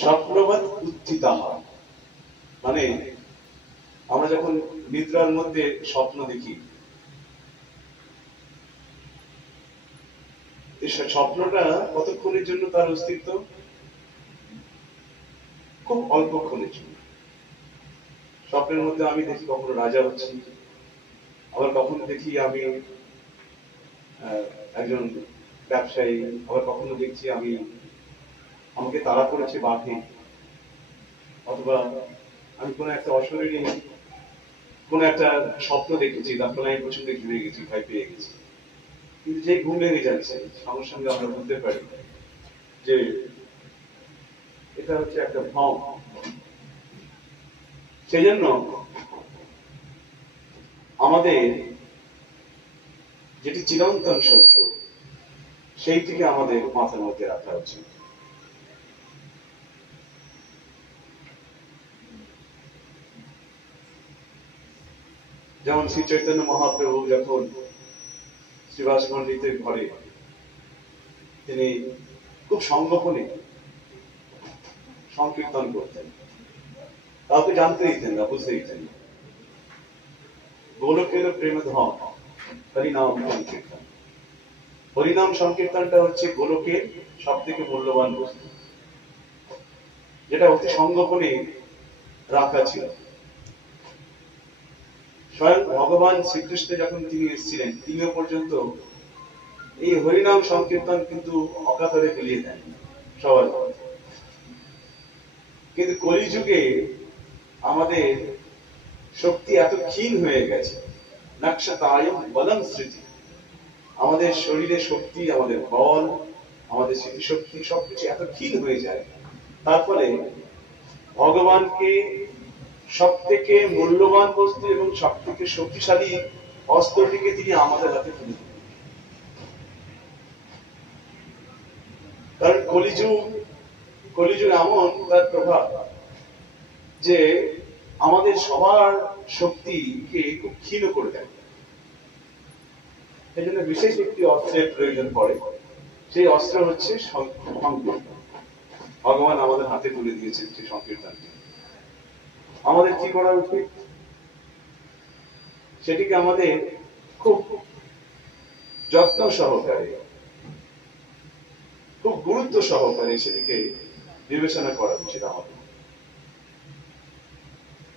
স্বপ্নবাদ উত্থিতাহা, মানে আমরা যখন নিদ্রার মধ্যে স্বপ্ন দেখি, স্বপ্নটা কতক্ষণের জন্য তার অস্তিত্ব? খুব অল্পক্ষণের জন্য। স্বপ্নের মধ্যে আমি দেখি কখনো রাজা হচ্ছি, আবার কখনো দেখি আমি একজন ব্যবসায়ী, আবার কখনো দেখছি আমাকে তাড়া করেছে বাঘে, অথবা আমি কোনো একটা অশরীরী কোন একটা স্বপ্ন দেখেছি, তারপরে আমি প্রচন্ড ঘুরে গেছি, ভয় পেয়ে গেছি। কিন্তু যে ঘুম ভেঙে যাচ্ছে সঙ্গে সঙ্গে আমরা বুঝতে পারি যে এটা হচ্ছে একটা ভ্রম। সেই জন্য আমাদের যেটি চিরন্তন সত্য, সেই থেকে আমাদের মাথার মধ্যে রাখা উচিত। যেমন শ্রী চৈতন্য মহাপ্রভু যখন শ্রীবাস পণ্ডিতের ঘরে তিনি খুব সংগোপনে সংকীর্তন করতেন, কাউকে জানতে দিতেন না, বুঝতে দিতেন না। গোলকের প্রেম ধন হরিনাম সংকীর্তন। হরিনাম সংকীর্তনটা হচ্ছে গোলকের সব থেকে মূল্যবান বস্তু, যেটা অতি সংগোপনে রাখা ছিল। স্বয়ং ভগবান শ্রীকৃষ্ণ যখন তিনি এসেছিলেন, তিনিও পর্যন্ত এই হরিনাম সংকীর্তন কিন্তু অকাতরে ফেলিয়ে দেন সবার। কিন্তু কলিযুগে আমাদের শক্তি এত ক্ষীণ হয়ে গেছে, নাক্ষতায়ম বলম স্মৃতি, আমাদের শরীরে শক্তি, আমাদের বল, আমাদের স্মৃতিশক্তি সবকিছু এত ক্ষীণ হয়ে যায়, তারপরে ভগবানকে সব থেকে মূল্যবান বস্তু এবং সব থেকে শক্তিশালী অস্ত্রটিকে তিনি আমাদের হাতে তুলে দেন। কারণ কলিযুগ এমন তার প্রভাব যে আমাদের সবার শক্তিকে খুব ক্ষীণ করে দেয়। এই জন্য বিশেষ একটি অস্ত্রের প্রয়োজন পড়ে, সেই অস্ত্র হচ্ছে সংকীর্তন। ভগবান আমাদের হাতে তুলে দিয়েছেন সেই সংকীর্তনকে। আমাদের কি করা উচিত? সেটিকে আমাদের খুব যত্ন সহকারে, খুব গুরুত্ব সহকারে সেটিকে বিবেচনা করা উচিত আমাদের।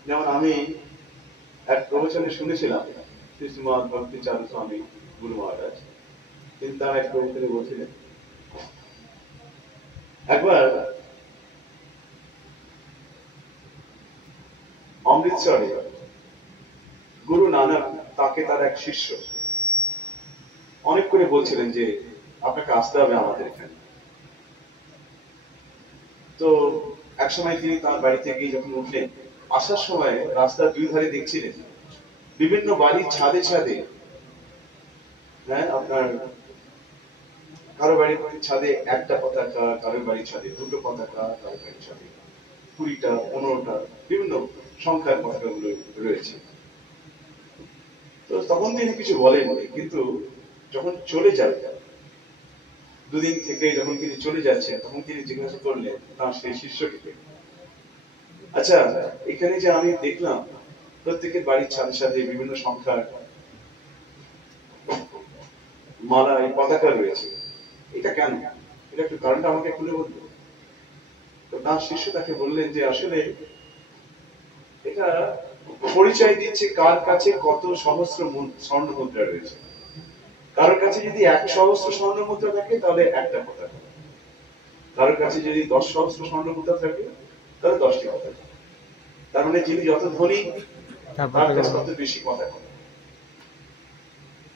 যেমন আমি এক প্রবচনে শুনেছিলাম শ্রীশ্রীমদ ভক্তিচারু স্বামী গুরু মহারাজ, তিনি তার এক প্রবচনে বলছিলেন, একবার অমৃতসরে গুরু নানক তাকে তার এক শিষ্য অনেক করে বলছিলেন যে আপনাকে আসতে হবে আমাদের এখানে। তো একসময় তিনি তার বাড়ি থেকে যখন উঠলেন, আসার সময় রাস্তার দুই ধারে দেখছিলেন বিভিন্ন বাড়ির ছাদে ছাদে, হ্যাঁ, আপনার কারো বাড়ির ছাদে একটা পতাকা, কারো বাড়ির ছাদে দুটো পতাকা, কারো বাড়ির ছাদে 20টা 15টা বিভিন্ন সংখ্যার পতাকা গুলো রয়েছে। তো তখন তিনি কিছু বলেননি, কিন্তু যখন চলে যাবে, দুদিন থেকে যখন তিনি চলে যাচ্ছেন, তখন তিনি জিজ্ঞাসা করলেন তার সেই শিষ্যকে, আচ্ছা এখানে যে আমি দেখলাম প্রত্যেকের বাড়ির ছাদে ছাদে বিভিন্ন সংখ্যার মালা, এই পতাকা রয়েছে, এটা কেন? এটা একটু কারণটা আমাকে খুলে বলবো? তো তার শিষ্য তাকে বললেন যে আসলে এটা পরিচয় দিচ্ছে কার কাছে কত সহস্র স্বর্ণ মুদ্রা রয়েছে। কারোর কাছে যদি 1 সহস্র স্বর্ণ মুদ্রা থাকে তাহলে একটা পতাকা, কারোর কাছে যদি 10 সহস্র স্বর্ণ মুদ্রা থাকে তাহলে 10টি পতাকা। তার মানে যিনি যত ধনী তার কাছে তত বেশি পতাকা।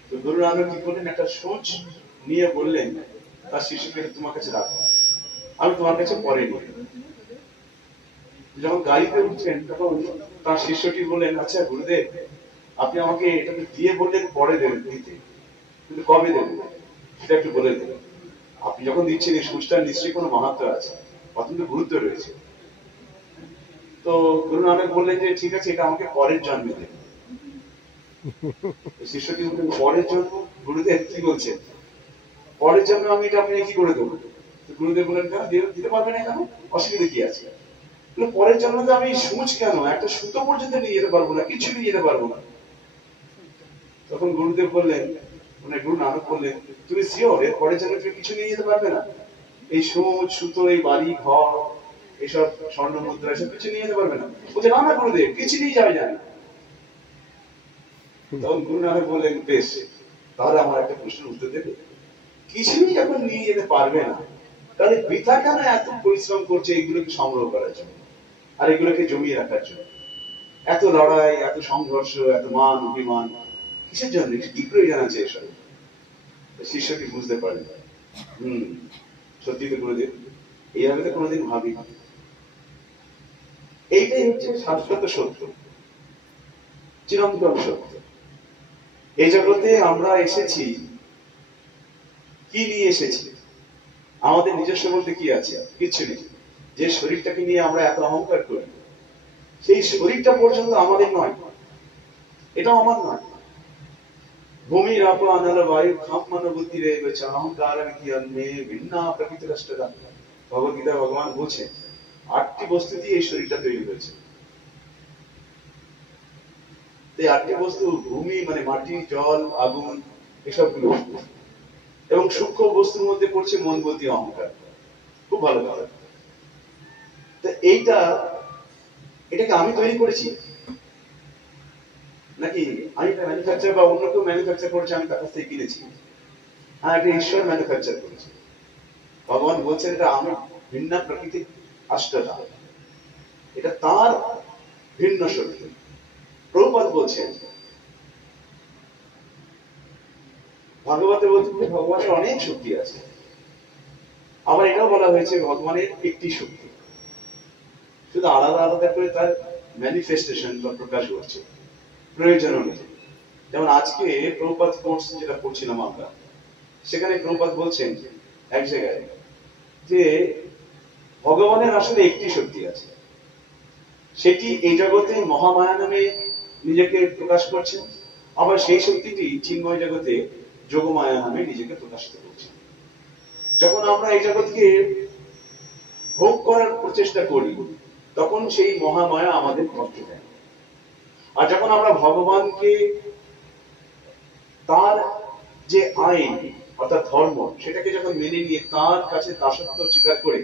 তো গুরু নানক কি করলেন, একটা সূচ নিয়ে বললেন তার শিষ্যকে, তোমার কাছে রাখো, আমি তোমার কাছে পরে নিই। যখন গাড়িতে উঠছেন তখন তার শিষ্যটি বললেন, আচ্ছা গুরুদেব, আপনি আমাকে এটা দিয়ে বললেন পরে দেবেন দিতে, কিন্তু কবে দেবেন সেটা একটু বলে দেবেন। আপনি যখন দিচ্ছেন এই সূচটার নিশ্চয়ই কোনো মাহাত্ম্য আছে, অত্যন্ত গুরুত্ব রয়েছে। তো গুরু নানক বললেন যে ঠিক আছে, এটা আমাকে পরের জন্মে দেবেন। শিষ্যটি বললেন, পরের জন্ম? গুরুদেব কি বলছেন, পরের জন্মে আমি এটা আপনি কি করে দেবো? গুরুদেব বললেন কেন দিতে পারবে না কেন, অসুবিধা কি আছে? পরের জন্মতে আমি সূচ কেন একটা সুতো পর্যন্ত নিয়ে যেতে পারবো না, কিছু নিয়ে যেতে পারবো না। তখন গুরুদেব বললেন, মানে গুরু নানক বললেন, তুমি শিওর এর পরের জন্য তুমি কিছু নিয়ে যেতে পারবে না? এই সূচ সুতো এই বাড়ি ঘর এসব স্বর্ণ মুদ্রা এসব কিছু নিয়ে যেতে পারবে না? বলছে না না গুরুদেব, কিছু নিয়ে যাবে যায় না। তখন গুরু নানক বললেন, বেশ, তাহলে আমার একটা প্রশ্নের উত্তর দেবে? কিছুই যখন নিয়ে যেতে পারবে না, তাহলে বৃথা কেন এত পরিশ্রম করছে এগুলোকে সংগ্রহ করার জন্য আর এগুলোকে জমিয়ে রাখার জন্য? এত লড়াই, এত সংঘর্ষ, এত মান অভিমান কিসের জন্য? কি প্রয়োজন আছে এসব? শিষ্যকে বুঝতে পারেন, সত্যি তো গুরুদেব, এইভাবে তো কোনোদিন ভাবি। এইটাই হচ্ছে শাশ্বত সত্য, চিরন্তন সত্য। এই জগতে আমরা এসেছি কি নিয়ে এসেছি? আমাদের নিজস্ব বলতে কি আছে? কিছু নেই। যে শরীরটাকে নিয়ে আমরা এত অহংকার করি, সেই শরীরটা পর্যন্ত আমাদের নয়, এটাও আমার নয়। ভূমির আপ আনাল বায়ু খাপ মানবুদ্ধি রে বেচা অহংকার কি অন্যে ভিন্ন প্রকৃতি রাষ্ট্রদা। ভগবদ্গীতা ভগবান বলছেন 8টি বস্তু দিয়ে এই শরীরটা তৈরি হয়েছে। এই 8টি বস্তু ভূমি মানে মাটি, জল, আগুন, এসবগুলো, এবং সূক্ষ্ম বস্তুর মধ্যে পড়ছে মন, বুদ্ধি, অহংকার। খুব ভালো কথা। এটাকে আমি তৈরি করেছি নাকি আমি ম্যানুফ্যাকচার বা অন্য কেউ ম্যানুফ্যাকচার করেছে, আমি তার কাছ থেকে কিনেছি? হ্যাঁ, এটা ঈশ্বর ম্যানুফ্যাকচার করেছে। ভগবান বলছেন এটা আমি ভিন্ন প্রকৃতি আষ্টটা, এটা তার ভিন্ন শক্তি। প্রভুপাদ বলছেন, ভাগবতে বলছেন যে ভগবানের অনেক শক্তি আছে। আবার এটাও বলা হয়েছে ভগবানের একটি শক্তি, শুধু আলাদা আলাদা করে তার ম্যানিফেস্টেশন বা প্রকাশ ঘটছে প্রয়োজন অনুযায়ী। যেমন আজকে প্রভুপাদ কোর্স যেটা পড়ছিলাম আমরা, সেখানে প্রভুপাদ বলছেন এক জায়গায় যে ভগবানের আসলে একটি শক্তি আছে, সেটি এই জগতে মহামায়া নামে নিজেকে প্রকাশ করছে। আবার সেই শক্তিটি চিন্ময় জগতে যোগমায়া নামে নিজেকে প্রকাশিত করছে। যখন আমরা এই জগৎকে ভোগ করার প্রচেষ্টা করি, তখন সেই মহামায়া আমাদের কষ্ট দেয়। আর যখন আমরা ভগবানকে তার যে আইন অর্থাৎ ধর্ম, সেটাকে যখন মেনে নিয়ে তার কাছে দাসত্ব স্বীকার করে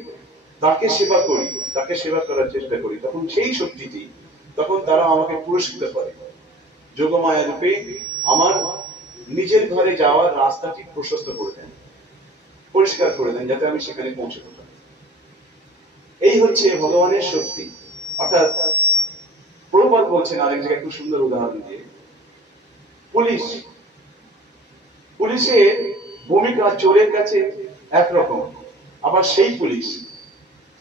তাকে সেবা করি, তাকে সেবা করার চেষ্টা করি, তখন সেই শক্তিটি, তখন তারা আমাকে পুরস্কৃত করে। যোগমায়া রূপে আমার নিজের ঘরে যাওয়ার রাস্তাটি প্রশস্ত করে দেন, পরিষ্কার করে দেন, যাতে আমি সেখানে পৌঁছতে পারি। এই হচ্ছে ভগবানের শক্তি। অর্থাৎ প্রভুপাদ বলছেন আরেক জায়গায় খুব সুন্দর উদাহরণ দিয়ে, পুলিশের ভূমিকা চোরের কাছে একরকম, আবার সেই পুলিশ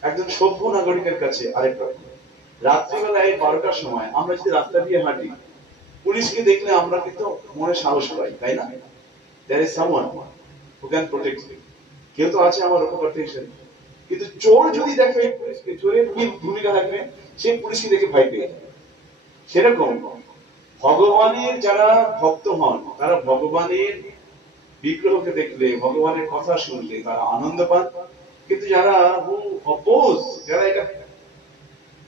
একজন সভ্য নাগরিকের কাছে আরেক রকম। রাত্রিবেলায় 12টার সময় আমরা যদি রাস্তা দিয়ে হাঁটি, পুলিশকে দেখলে আমরা কিন্তু মনে সাহস পাই, তাই না? There is someone who can protect me, কেউ তো আছে আমার রক্ষাকর্তা হিসেবে। কিন্তু চোর যদি দেখে পুলিশকে, চোরের কি ভূমিকা থাকবে? সেই পুলিশকে দেখে ভয় পেয়ে যাবে। সেরকম ভগবানের যারা ভক্ত হন, তারা ভগবানের বিগ্রহকে দেখলে, ভগবানের কথা শুনলে তারা আনন্দ পান। কিন্তু যারা অপোজ, যারা এটা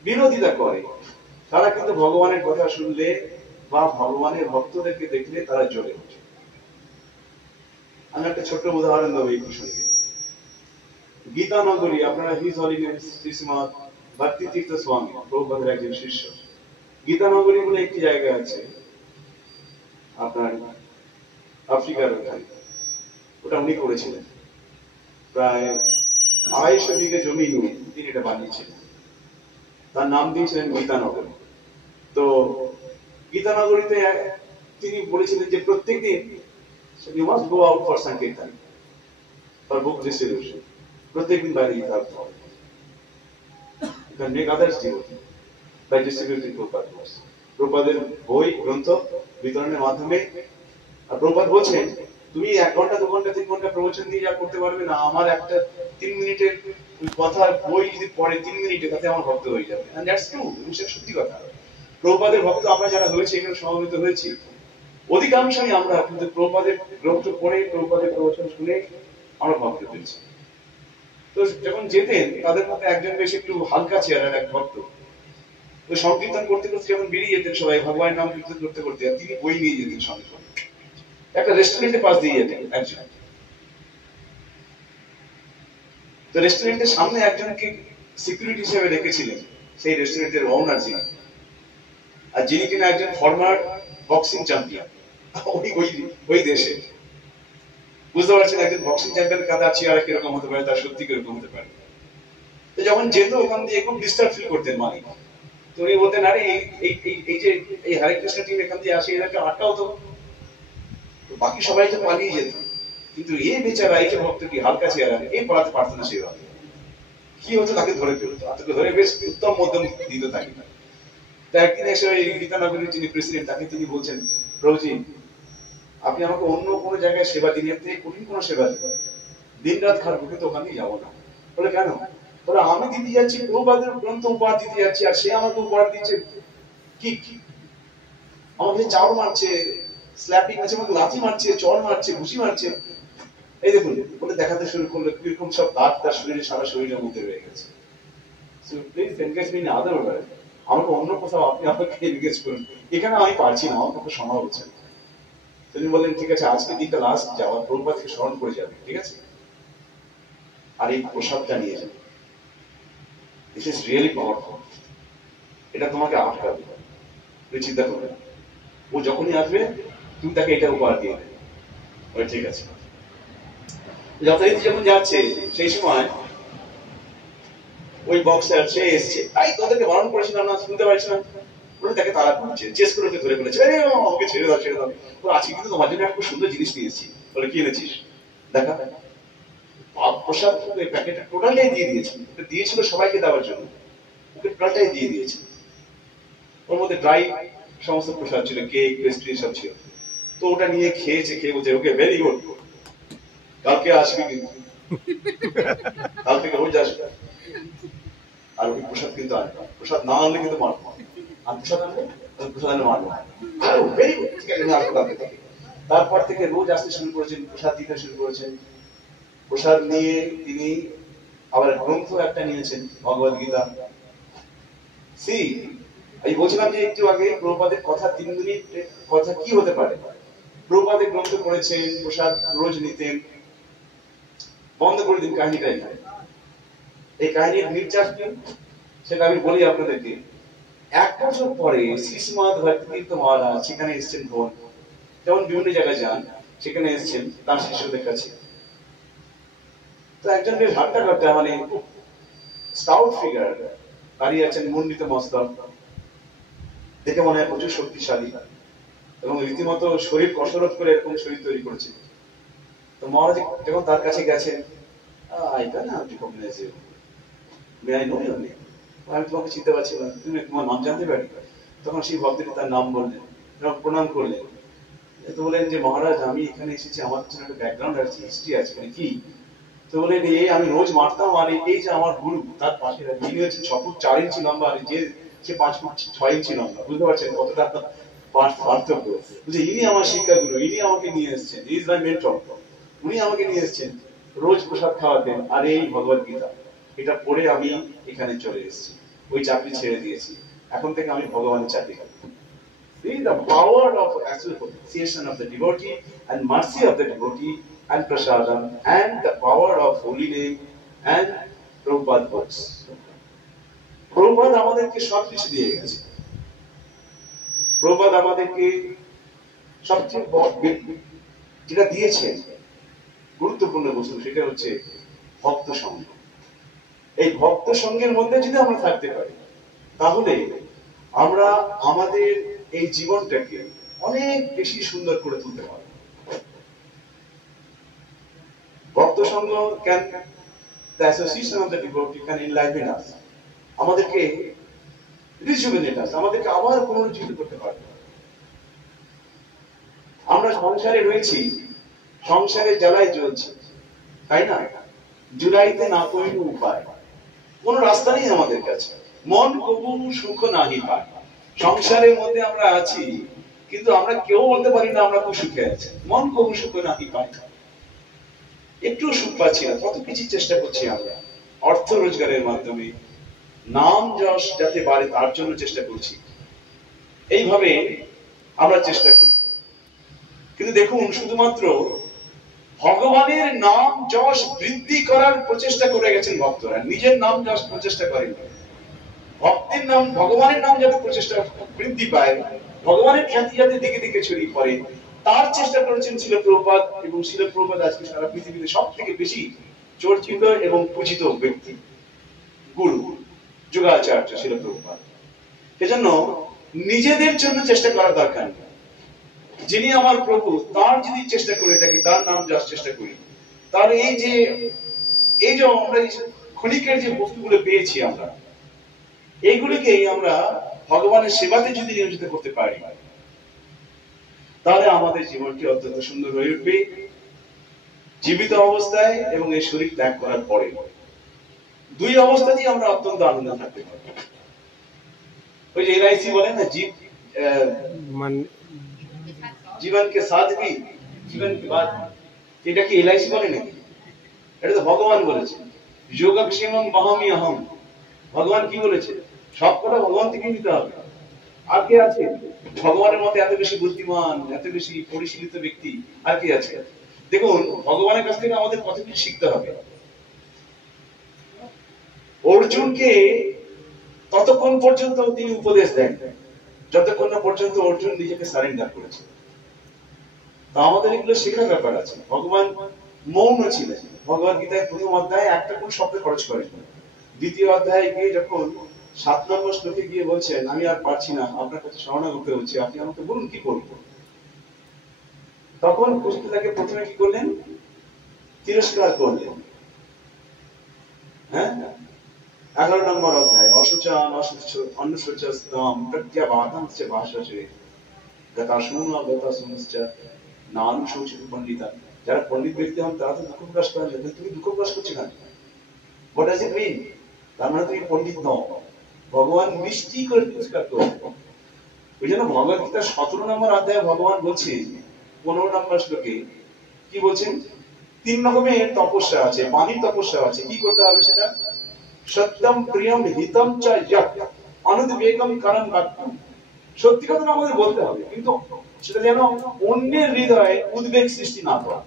বিরোধিতা করে, তারা কিন্তু ভগবানের কথা শুনলে বা ভগবানের ভক্তদেরকে দেখলে তারা জ্বলে ওঠে। আমি একটা ছোট্ট উদাহরণ দেবো এই প্রসঙ্গে। গীতানগরী, আপনারা হিজ হলিনেস শ্রীশ্রীমৎ ভক্তি তীর্থ স্বামী প্রভুপাদের একজন শিষ্য, গীতানগরী বলে একটি জায়গা আছে আপনার আফ্রিকার ওখানে। ওটা উনি করেছিলেন, প্রায় 250 বিঘে জমি নিয়ে তিনি এটা বানিয়েছিলেন। তার নাম দিয়েছিলেন গীতানগরী। তো গীতানগরীতে তিনি বলেছিলেন যে প্রত্যেকদিন you must go out for sankirtan, for book distribution. প্রত্যেকদিন বাইরে যেতে হবে। You can make others devotee by distributing Prabhupada books. প্রভুপাদের বই গ্রন্থ বিতরণের মাধ্যমে। আর প্রভুপাদ বলছেন, তুমি 1 ঘন্টা 2 ঘন্টা 3 ঘন্টা প্রবচন দিয়ে যা করতে পারবে না, আমার একটা 3 মিনিটের কথা বই যদি পড়ে 3 মিনিটে, তাতে আমার ভক্ত হয়ে যাবে। and that's true, সেটা সত্যি কথা। প্রভুপাদের ভক্ত আমরা যারা হয়েছে, এখানে সমবেত হয়েছি, অধিকাংশই আমরা কিন্তু প্রভুপাদের গ্রন্থ পড়ে, প্রভুপাদের প্রবচন শুনে আমরা ভক্ত হয়েছি। তো যখন যেতেন তাদের মধ্যে একজন বেশ একটু হালকা চেহারার এক ভক্ত, ওই সংকীর্তন করতে করতে যখন বেরিয়ে যেতেন সবাই ভগবানের নাম কীর্তন করতে করতে, তিনি বই নিয়ে যেতেন সঙ্গে সঙ্গে। একটা রেস্টুরেন্টে পাশ দিয়ে যেতেন একজন, তো রেস্টুরেন্টের সামনে একজনকে সিকিউরিটি হিসেবে রেখেছিলেন সেই রেস্টুরেন্টের ওনার যিনি, আর যিনি কিনা একজন ফর্মার বক্সিং চ্যাম্পিয়ন ওই ওই ওই দেশে। বুঝতে পারছেন একজন বক্সিং চ্যাম্পিয়নের কাঁধে চেয়ারা কিরকম হতে পারে, তার সত্যি কিরকম হতে পারে। তো যখন যেত ওখান দিয়ে খুব ডিস্টার্ব ফিল করতেন মালিক, তো উনি বলতেন আরে এই যে এই হরে কৃষ্ণ টিম এখান দিয়ে আসে, এদেরকে আটকাও তো। বাকি সবাই তো পালিয়ে যেত, কিন্তু এই বেচারা এই যে ভক্ত কি হালকা চেয়ারা, এই পড়াতে পারতো না সেভাবে। কি হতো, তাকে ধরে ফেলতো, তাকে ধরে বেশ উত্তম মধ্যম দিত তাকে। তো একদিন এসে ওই গীতানগরীর যিনি প্রেসিডেন্ট তাকে তিনি বলছেন, প্রভুজি আপনি আমাকে অন্য কোনো জায়গায় সেবা দিন, এর থেকে কঠিন কোনো সেবা দিন, দিন রাত খাটবো কিন্তু ওখানেই যাবো না। বলে কেন? বলে আমি দিতে যাচ্ছি প্রভুপাদের গ্রন্থ উপহার দিতে যাচ্ছি, আর সে আমাকে উপহার দিচ্ছে কি, আমাকে চাওয়ার মারছে, স্ল্যাপিং আছে, আমাকে লাথি মারছে, চড় মারছে, ঘুষি মারছে। এই দেখুন বলে দেখাতে শুরু করলো কিরকম সব দাঁত তার শরীরে, সারা শরীরের মধ্যে রয়ে গেছে। So please engage me in other way, আমাকে অন্য কোথাও আপনি আমাকে এনগেজ করুন, এখানে আমি পারছি না, আমার পক্ষে সম্ভব হচ্ছে না। তিনি বললেন ঠিক আছে আজকে দিনটা লাস্ট যাওয়া, প্রভুপাদকে স্মরণ করে যাবে, ঠিক আছে, আর এই প্রসাদটা নিয়ে যাবে, দিস ইজ রিয়েলি পাওয়ারফুল, এটা তোমাকে আটকাবে, তুমি চিন্তা করবে না, ও যখনই আসবে তুমি তাকে এটা উপহার দিয়ে দেবে। বলে ঠিক আছে। যথারীতি যখন যাচ্ছে সেই সময় ওই বক্সার সে এসছে, তাই তোদেরকে বারণ করেছিলাম না, শুনতে পারছি না, বলে তাকে তাড়া করছে, চেস করে ধরে ফেলেছে, আমাকে ছেড়ে দাও ছেড়ে দাও। আজকে কিন্তু তোমার জন্য একটা সুন্দর জিনিস নিয়েছি। বলে কি এনেছিস দেখা, প্রসাদ প্যাকেটটা টোটালটাই দিয়ে দিয়েছে, দিয়েছিল সবাইকে দেওয়ার জন্য, ওকে টোটালটাই দিয়ে দিয়েছে। ওর মধ্যে ড্রাই সমস্ত প্রসাদ ছিল, কেক পেস্ট্রি সব ছিল। তো ওটা নিয়ে খেয়েছে, খেয়ে বলছে ওকে ভেরি গুড, কালকে আসবি কিন্তু, কাল থেকে রোজ আসবে। আর ওই প্রসাদ কিন্তু আনবে, প্রসাদ না আনলে কিন্তু মারবো, আর প্রসাদ আনলে প্রসাদ আনলে মারবো। ভেরি গুড, ঠিক আছে আসবো কালকে থেকে। তারপর থেকে রোজ আসতে শুরু করেছেন, প্রসাদ দিতে শুরু করেছেন। প্রসাদ নিয়ে তিনি আবার গ্রন্থ একটা নিয়েছেন, ভগবদ গীতা। সি আমি বলছিলাম যে একটু আগে প্রভুপাদের কথা 3 মিনিট কথা কি হতে পারে। প্রভুপাদের গ্রন্থ পড়েছেন, প্রসাদ রোজ নিতেন। বন্ধ করে দিন কাহিনীটাই, এই কাহিনীর নির্যাস সেটা আমি বলি আপনাদেরকে। 1 বছর পরে শ্রী শ্রীমৎ ভক্তিতীর্থ মহারাজ সেখানে এসেছেন ভ্রমণ, যেমন বিভিন্ন জায়গায় যান, সেখানে এসেছেন তার শিষ্যদের কাছে। তো একজন বেশ হাট্টা কাট্টা মানে স্টাউট ফিগার দাঁড়িয়ে আছেন, মণ্ডিত মস্তক, দেখে মনে হয় প্রচুর শক্তিশালী এবং রীতিমতো শরীর কসরত করে এরকম শরীর তৈরি করেছে। তো মহারাজ যখন তার কাছে গেছেন, আইটা না আপনি কমনে আছে, আমি তোমাকে চিনতে পারছি না, তুমি তোমার নাম জানতে পারি? তখন সেই ভক্তটি তার নাম বললেন এবং প্রণাম করলেন। তো বলেন যে মহারাজ আমি এখানে এসেছি, আমার পিছনে একটা ব্যাকগ্রাউন্ড আছে, হিস্ট্রি আছে। কি? তো বলেন এই আমি রোজ মারতাম, আর এই যে আমার গুরু তার পাশে যিনি হচ্ছে 6 ফুট 4 ইঞ্চি লম্বা, আর যে সে 5 ফুট 6 ইঞ্চি লম্বা। বুঝতে পারছেন কতটা পার্থক্য? বুঝে ইনি আমার শিক্ষা গুরু, ইনি আমাকে নিয়ে এসেছেন, ইজ মাই মেন্টর, উনি আমাকে নিয়ে এসেছেন রোজ প্রসাদ খাওয়াতেন, আর এই ভগবদ গীতা এটা পড়ে আমি এখানে চলে এসেছি, ওই চাকরি ছেড়ে দিয়েছি, এখন থেকে আমি ভগবানের চাকরি করব। See the power of association of the devotee and mercy of the devotee and prasadam and the power of holy name and Prabhupada words. Prabhupada আমাদেরকে সবকিছু দিয়ে গেছে। Prabhupada আমাদেরকে সবচেয়ে বড় যেটা দিয়েছেন গুরুত্বপূর্ণ বস্তু, সেটা হচ্ছে ভক্ত সঙ্গ। এই ভক্ত সঙ্গের মধ্যে যদি আমরা থাকতে পারি, তাহলে আমরা আমাদের এই জীবনটাকে অনেক বেশি সুন্দর করে তুলতে পারব। ভক্ত সঙ্গ can, the association of the devotee can enliven us, আমাদেরকে rejuvenate us, আমাদেরকে আবার পুনরুজ্জীবিত করতে পারবে। আমরা সংসারে রয়েছি, সংসারে জ্বালায় জ্বলছে, তাই না? জুলাইতে না কইল উপায়, কোন রাস্তা নেই আমাদের কাছে, মন কবু সুখ নাহি পায়। সংসারের মধ্যে আমরা আছি, কিন্তু আমরা কেউ বলতে পারি না আমরা খুব সুখে আছি। মন কবু সুখ নাহি পায়, একটু সুখ পাচ্ছি না, কত কিছু চেষ্টা করছি আমরা। অর্থ রোজগারের মাধ্যমে, নাম যশ যাতে বাড়ে তার জন্য চেষ্টা করছি। এইভাবে আমরা চেষ্টা করি। কিন্তু দেখুন, শুধুমাত্র ভগবানের নাম যশ বৃদ্ধি করার প্রচেষ্টা করে গেছেন ভক্তরা, নিজের নাম যশ প্রচেষ্টা করেন। ভক্তের নাম, ভগবানের নাম যাতে প্রচেষ্টা বৃদ্ধি পায়, ভগবানের খ্যাতি যাতে দিকে দিকে ছড়িয়ে পড়ে, তার চেষ্টা করেছেন শিল প্রভুপাদ। এবং শিল প্রভুপাদ আজকে সারা পৃথিবীতে সব থেকে বেশি চর্চিত এবং পূজিত ব্যক্তি, গুরু, যুগাচার্য শিল প্রভুপাদ। সেজন্য নিজেদের জন্য চেষ্টা করা দরকার নেই। যিনি আমার প্রভু, তার যদি চেষ্টা করে থাকি, তার নাম যশ চেষ্টা করি, তার এই যে আমরা এই ক্ষণিকের যে বস্তুগুলো পেয়েছি, আমরা এইগুলিকেই আমরা ভগবানের সেবাতে যদি নিয়োজিত করতে পারি, তাহলে আমাদের জীবনটি অত্যন্ত সুন্দর হয়ে উঠবে, জীবিত অবস্থায় এবং এই শরীর ত্যাগ করার পরে। দুই অবস্থাতেই আমরা অত্যন্ত আনন্দ থাকতে পারি। ওই যে এলআইসি বলে না, জীবন কে সাথ ভি জীবন কে বাদ। এটা কি এলআইসি বলে নাকি? এটা তো ভগবান বলেছে, যোগক্ষেমং বহামি অহম। ভগবান কি বলেছে? সব কথা ভগবান থেকে নিতে হবে। আর কে আছে ভগবানের মতে এত বেশি বুদ্ধিমান, এত বেশি পরিশীলিত ব্যক্তি? আর কে আছে? দেখুন, ভগবানের কাছ থেকে আমাদের কত কিছু শিখতে হবে। অর্জুনকে ততক্ষণ পর্যন্ত তিনি উপদেশ দেন যতক্ষণ না পর্যন্ত অর্জুন নিজেকে সারেন্ডার করেছে। তো আমাদের এগুলো শেখার ব্যাপার আছে। ভগবান মৌন ছিলেন। ভগবদ গীতায় প্রথম অধ্যায়ে একটা কোন শব্দ খরচ করেন। দ্বিতীয় অধ্যায়ে গিয়ে যখন 7 নম্বর শ্লোকে গিয়ে বলছেন, আমি আর পারছি না, আপনার কাছে শরণাগত হচ্ছি, আপনি আমাকে বলুন কি করব। তখন কৃষ্ণ তাকে প্রথমে কি করলেন? তিরস্কার করলেন। হ্যাঁ, 11 নম্বর অধ্যায়, অশুচান অনুশোচস্তম প্রত্যাবাদম চ ভাষাচে গতাশুনা গতাশুনশ্চ নানুশোচিত পণ্ডিতা। যারা পণ্ডিত ব্যক্তি হন তারা তো দুঃখ প্রকাশ করেন, তুমি দুঃখ প্রকাশ করছো কেন? হোয়াট ডাজ ইট মিন? তার মানে তুমি পণ্ডিত নও। ভগবান মিষ্টি করে তিরস্কার করলেন। ওই জন্য ভগবদ গীতার 17 নম্বর অধ্যায়ে ভগবান বলছেন 15 নম্বর শ্লোকে কি বলছেন? 3 রকমের তপস্যা আছে, বাণীর তপস্যা আছে। কি করতে হবে সেটা? সত্যম প্রিয়ম হিতম চ যৎ অনুদ্বেগম করণ বাক্যম। সত্যি কথা আমাদের বলতে হবে, কিন্তু সেটা যেন অন্যের হৃদয়ে উদ্বেগ সৃষ্টি না করে,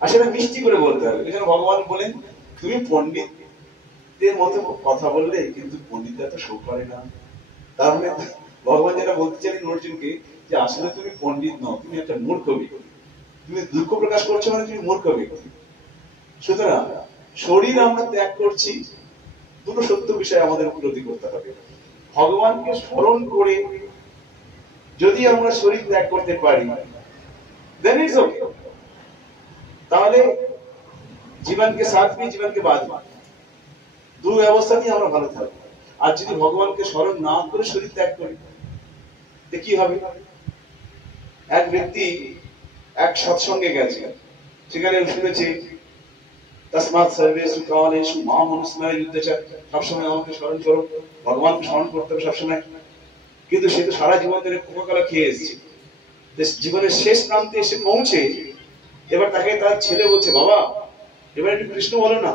আর সেটা মিষ্টি করে বলতে হবে। এই জন্য ভগবান বলেন, তুমি পণ্ডিতদের মতো কথা বললে, কিন্তু পণ্ডিতরা তো শোক করে না। তার মানে ভগবান যেটা বলতে চাইলেন অর্জুনকে, যে আসলে তুমি পণ্ডিত নও, তুমি একটা মূর্খ ব্যক্তি। তুমি দুঃখ প্রকাশ করছো মানে তুমি মূর্খ ব্যক্তি। সুতরাং শরীর আমরা ত্যাগ করছি, দুটো সত্য বিষয় আমাদের উপলব্ধি করতে হবে। ভগবানকে স্মরণ করে যদি আমরা শরীর ত্যাগ করতে পারি, then it's okay। তাহলে জীবনকে সাথ ভি জীবনকে বাদ ভি, দুই অবস্থাতেই আমরা ভালো থাকবো। আর যদি ভগবানকে স্মরণ না করে শরীর ত্যাগ করি, তো কি হবে? এক ব্যক্তি এক সৎসঙ্গে গেছে, সেখানে শুনেছে তসমাৎ সর্বেষু কালেষু মাম অনুস্মরয় যুদ্ধেচ। সবসময় আমাকে স্মরণ করো, ভগবানকে স্মরণ করতে হবে সবসময়। কিন্তু সে তো সারা জীবন ধরে কোকা-কোলা খেয়ে এসেছে। জীবনের শেষ প্রান্তে এসে পৌঁছে এবার তাকে তার ছেলে বলছে, বাবা এবার একটু কৃষ্ণ বলো না।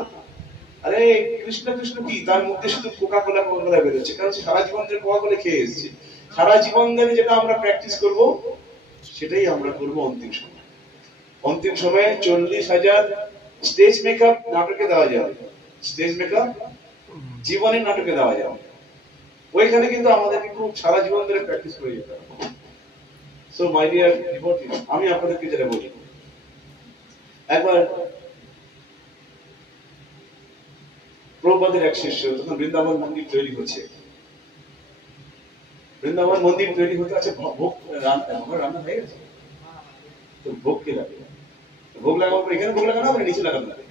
আরে কৃষ্ণ কৃষ্ণ কি, তার মধ্যে শুধু কোকা-কোলা কোকা-কোলা বেরোচ্ছে, কারণ সারা জীবন ধরে কোকা-কোলা খেয়ে এসেছে। সারা জীবন ধরে যেটা আমরা প্র্যাকটিস করব, সেটাই আমরা করব অন্তিম সময়। অন্তিম সময়ে 40,000 স্টেজ মেকআপ নাটকে দেওয়া যাবে, স্টেজ মেকআপ জীবনের নাটকে দেওয়া যাবে। ওইখানে কিন্তু আমাদেরকে খুব সারা জীবন ধরে প্র্যাকটিস করে যেতে হবে। সো মাই ডিয়ার ডিভোটিস, আমি আপনাদেরকে যেটা বলি, একবার প্রভুপাদের এক শিষ্য তখন বৃন্দাবন মন্দির তৈরি হচ্ছে, বৃন্দাবন মন্দির তৈরি হতে আছে, ভোগ রান্না হয়ে গেছে, তো ভোগ কে লাগে? ভোগ লাগাবো, এখানে ভোগ লাগানো হবে, নিচে লাগানো হবে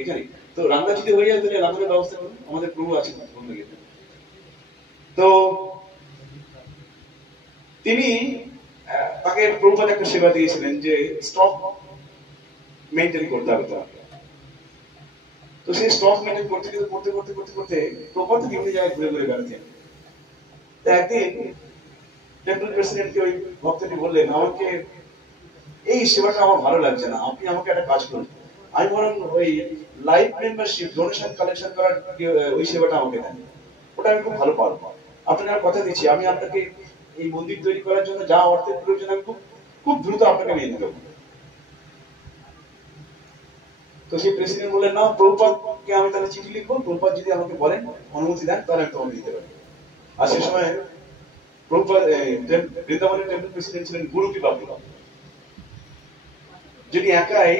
এখানে। তো রান্না যদি হয়ে যায় তাহলে রান্নার ব্যবস্থা করুন, আমাদের প্রভু আছে ভোগ লাগিয়ে। তো তিনি তাকে প্রভুপাদ একটা সেবা দিয়েছিলেন যে স্টক মেনটেন করতে হবে তাকে। তো সেই স্টক মেনটেন করতে করতে করতে করতে করতে প্রভুপাদ বিভিন্ন জায়গায় ঘুরে ঘুরে বেড়াতেন। তো একদিন টেম্পল প্রেসিডেন্টকে ওই ভক্তটি বললেন, আমাকে এই সেবাটা আমার ভালো লাগছে না, আপনি আমাকে একটা কাজ করুন, আমি বরং ওই লাইভ মেম্বারশিপ ডোনেশন কালেকশন করার ওই সেবাটা আমাকে দেন, ওটা আমি খুব ভালো পারবো। আপনাকে আর কথা দিচ্ছি, আমি আপনাকে এই মন্দির তৈরি করার জন্য যা অর্থের প্রয়োজন আমি খুব খুব দ্রুত আপনাকে নিয়ে দেবো। তো সেই প্রেসিডেন্ট বললেন, না প্রভুপাদকে আমি তাহলে চিঠি লিখবো, প্রভুপাদ যদি আমাকে বলেন অনুমতি দেন তাহলে আমি তোমাকে দিতে পারি। আর সে সময় প্রভুপাদ বৃন্দাবনের টেম্পল প্রেসিডেন্ট ছিলেন গুরু কৃপা, যিনি একাই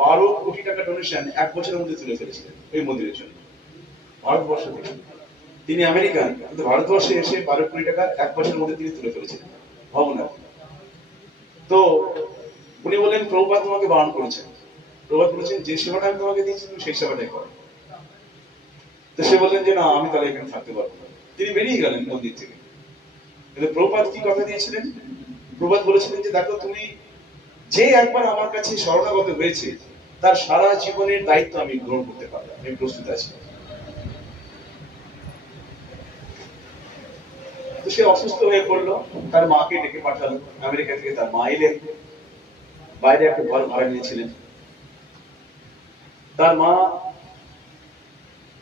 12 কোটি টাকা ডোনেশন এক বছরের মধ্যে তুলে ফেলেছিলেন এই মন্দিরের জন্য ভারতবর্ষ থেকে। তিনি আমেরিকান, কিন্তু ভারতবর্ষে এসে 12 কোটি টাকা এক বছরের মধ্যে তিনি তুলে ফেলেছিলেন, ভাবুন আপনি। তো উনি বললেন প্রভুপাদ তোমাকে বারণ করেছেন, প্রভুপাদ বলেছেন যে সেবাটা আমি তোমাকে দিয়েছি তুমি সেই সেবাটাই করো। তো সে বললেন যে না আমি তাহলে এখানে থাকতে পারবো না, তিনি বেরিয়ে গেলেন মন্দির থেকে। কিন্তু প্রভুপাদ কি কথা দিয়েছিলেন, প্রভুপাদ বলেছিলেন যে দেখো তুমি যে একবার আমার কাছে শরণাগত হয়েছে তার সারা জীবনের দায়িত্ব আমি গ্রহণ করতে পারবো, আমি প্রস্তুত আছি। তো সে অসুস্থ হয়ে পড়লো, তার মাকে ডেকে পাঠালো, আমেরিকা থেকে তার মা এলেন, বাইরে একটা ঘর ভাড়া নিয়েছিলেন। তার মা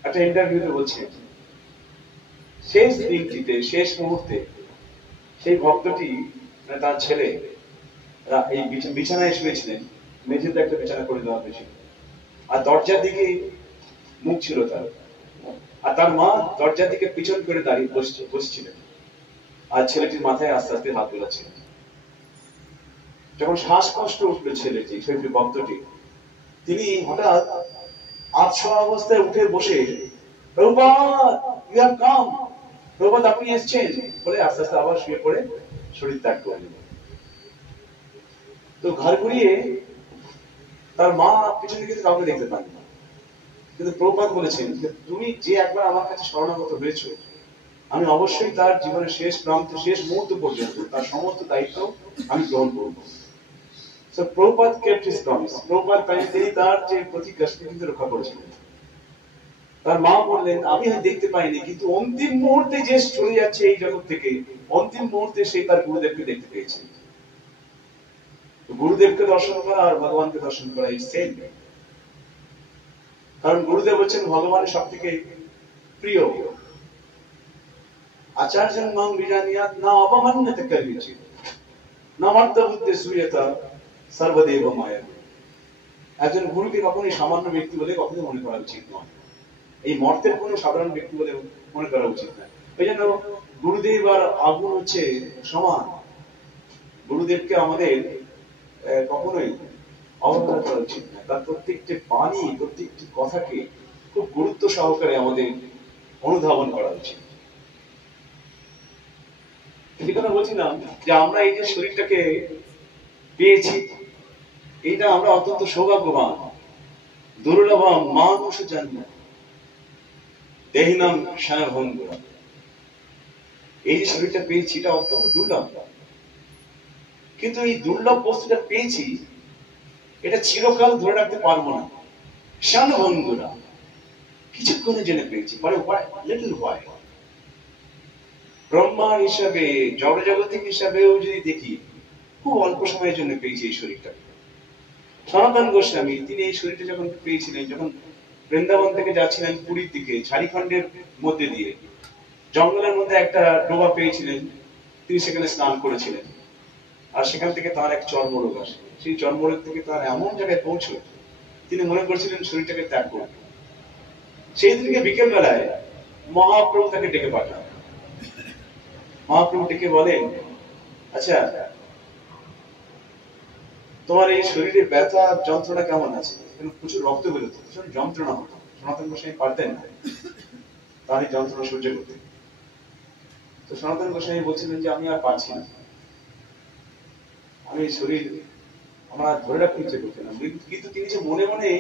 একটা ইন্টারভিউতে বলছে শেষ দিনটিতে শেষ মুহূর্তে সেই ভক্তটি তার ছেলে এই বিছানায় শুয়েছিলেন, মেঝেতে একটা বিছানা করে দেওয়া হয়েছিল, আর দরজার দিকে মুখ ছিল তার, আর তার মা দরজার দিকে পিছন করে দাঁড়িয়ে বসছিলেন, আর ছেলেটির মাথায় আস্তে আস্তে হাত বোলাচ্ছিলেন। যখন শ্বাসকষ্ট উঠল ছেলেটি, সেই ভক্তটি, তিনি হঠাৎ আধশোয়া অবস্থায় উঠে বসে Prabhupada you have come, Prabhupada আপনি এসেছেন বলে আস্তে আস্তে আবার শুয়ে পড়ে শরীর ত্যাগ করলেন। তো ঘর ঘুরিয়ে তার মা পিছনে কিন্তু কাউকে দেখতে পান না, কিন্তু প্রভুপাদ বলেছেন যে তুমি যে একবার আমার কাছে শরণাগত হয়েছো আমি অবশ্যই তার জীবনের শেষ প্রান্তে শেষ মুহূর্ত পর্যন্ত তার সমস্ত দায়িত্ব আমি গ্রহণ করব। So Prabhupada kept his promise. Prabhupada তিনি তার যে প্রতিজ্ঞা সেটা কিন্তু রক্ষা করেছিলেন। তার মা বললেন আমি হয়তো দেখতে পাইনি, কিন্তু অন্তিম মুহূর্তে যে চলে যাচ্ছে এই জগৎ থেকে, অন্তিম মুহূর্তে সে তার গুরুদেবকে দেখতে পেয়েছে। গুরুদেবকে দর্শন করা আর ভগবানকে দর্শন করা এই সেম, কারণ গুরুদেব হচ্ছেন ভগবানের সব থেকে প্রিয়। আচার্য মাং বিজানিয়াত না অপমান্যত করিয়েছে না মাত্র বুদ্ধে সুয়তা সর্বদেব মায়া। একজন গুরুকে কখনোই সামান্য ব্যক্তি বলে কখনোই মনে করা উচিত নয়, এই মর্তের কোনো সাধারণ ব্যক্তি বলে মনে করা উচিত নয়। এই জন্য গুরুদেব আর আগুন হচ্ছে সমান, গুরুদেবকে আমাদের কখনোই অবহেলা করা উচিত নয়, তার প্রত্যেকটি বাণী প্রত্যেকটি কথাকে খুব গুরুত্ব সহকারে আমাদের অনুধাবন করা উচিত। এই কথা বলছিলাম যে আমরা এই যে শরীরটাকে পেয়েছি এইটা আমরা অত্যন্ত সৌভাগ্যবান, দুর্লভম মানুষ জন্ম দেহিনাম সানভঙ্গুরা। এই যে শরীরটা পেয়েছি এটা অত্যন্ত দুর্লভ, কিন্তু এই দুর্লভ বস্তুটা পেয়েছি এটা চিরকাল ধরে রাখতে পারবো না। সানভঙ্গুরা কিছুক্ষণের জন্য পেয়েছি, মানে লিটল হোয়াইল। ব্রহ্মা হিসাবে জড়জগতিক হিসাবেও যদি দেখি খুব অল্প সময়ের জন্য পেয়েছি এই শরীরটা। সনাতন গোস্বামী তিনি এই শরীরটা যখন পেয়েছিলেন, যখন বৃন্দাবন থেকে যাচ্ছিলেন পুরীর দিকে, ঝাড়খণ্ডের মধ্যে দিয়ে জঙ্গলের মধ্যে একটা ডোবা পেয়েছিলেন, তিনি সেখানে স্নান করেছিলেন, আর সেখান থেকে তার এক চর্মরোগ আসে। সেই চর্মরোগ থেকে তার এমন জায়গায় পৌঁছল তিনি মনে করছিলেন শরীরটাকে ত্যাগ করবেন। সেই দিনকে বিকেল বেলায় মহাপ্রভু তাকে ডেকে পাঠান। মহাপ্রভু ডেকে বলেন আচ্ছা তোমার এই শরীরে ব্যথা যন্ত্রণা কেমন আছে? প্রচুর রক্ত বেরোতো, প্রচুর যন্ত্রণা হতো, সনাতন গোস্বামী পারতেন না তার এই যন্ত্রণা সহ্য করতে। তো সনাতন গোস্বামী বলছিলেন যে আমি আর পারছি না, আমি শরীর আমার ধরে রাখতে ইচ্ছে করছে না। কিন্তু তিনি যে মনে মনে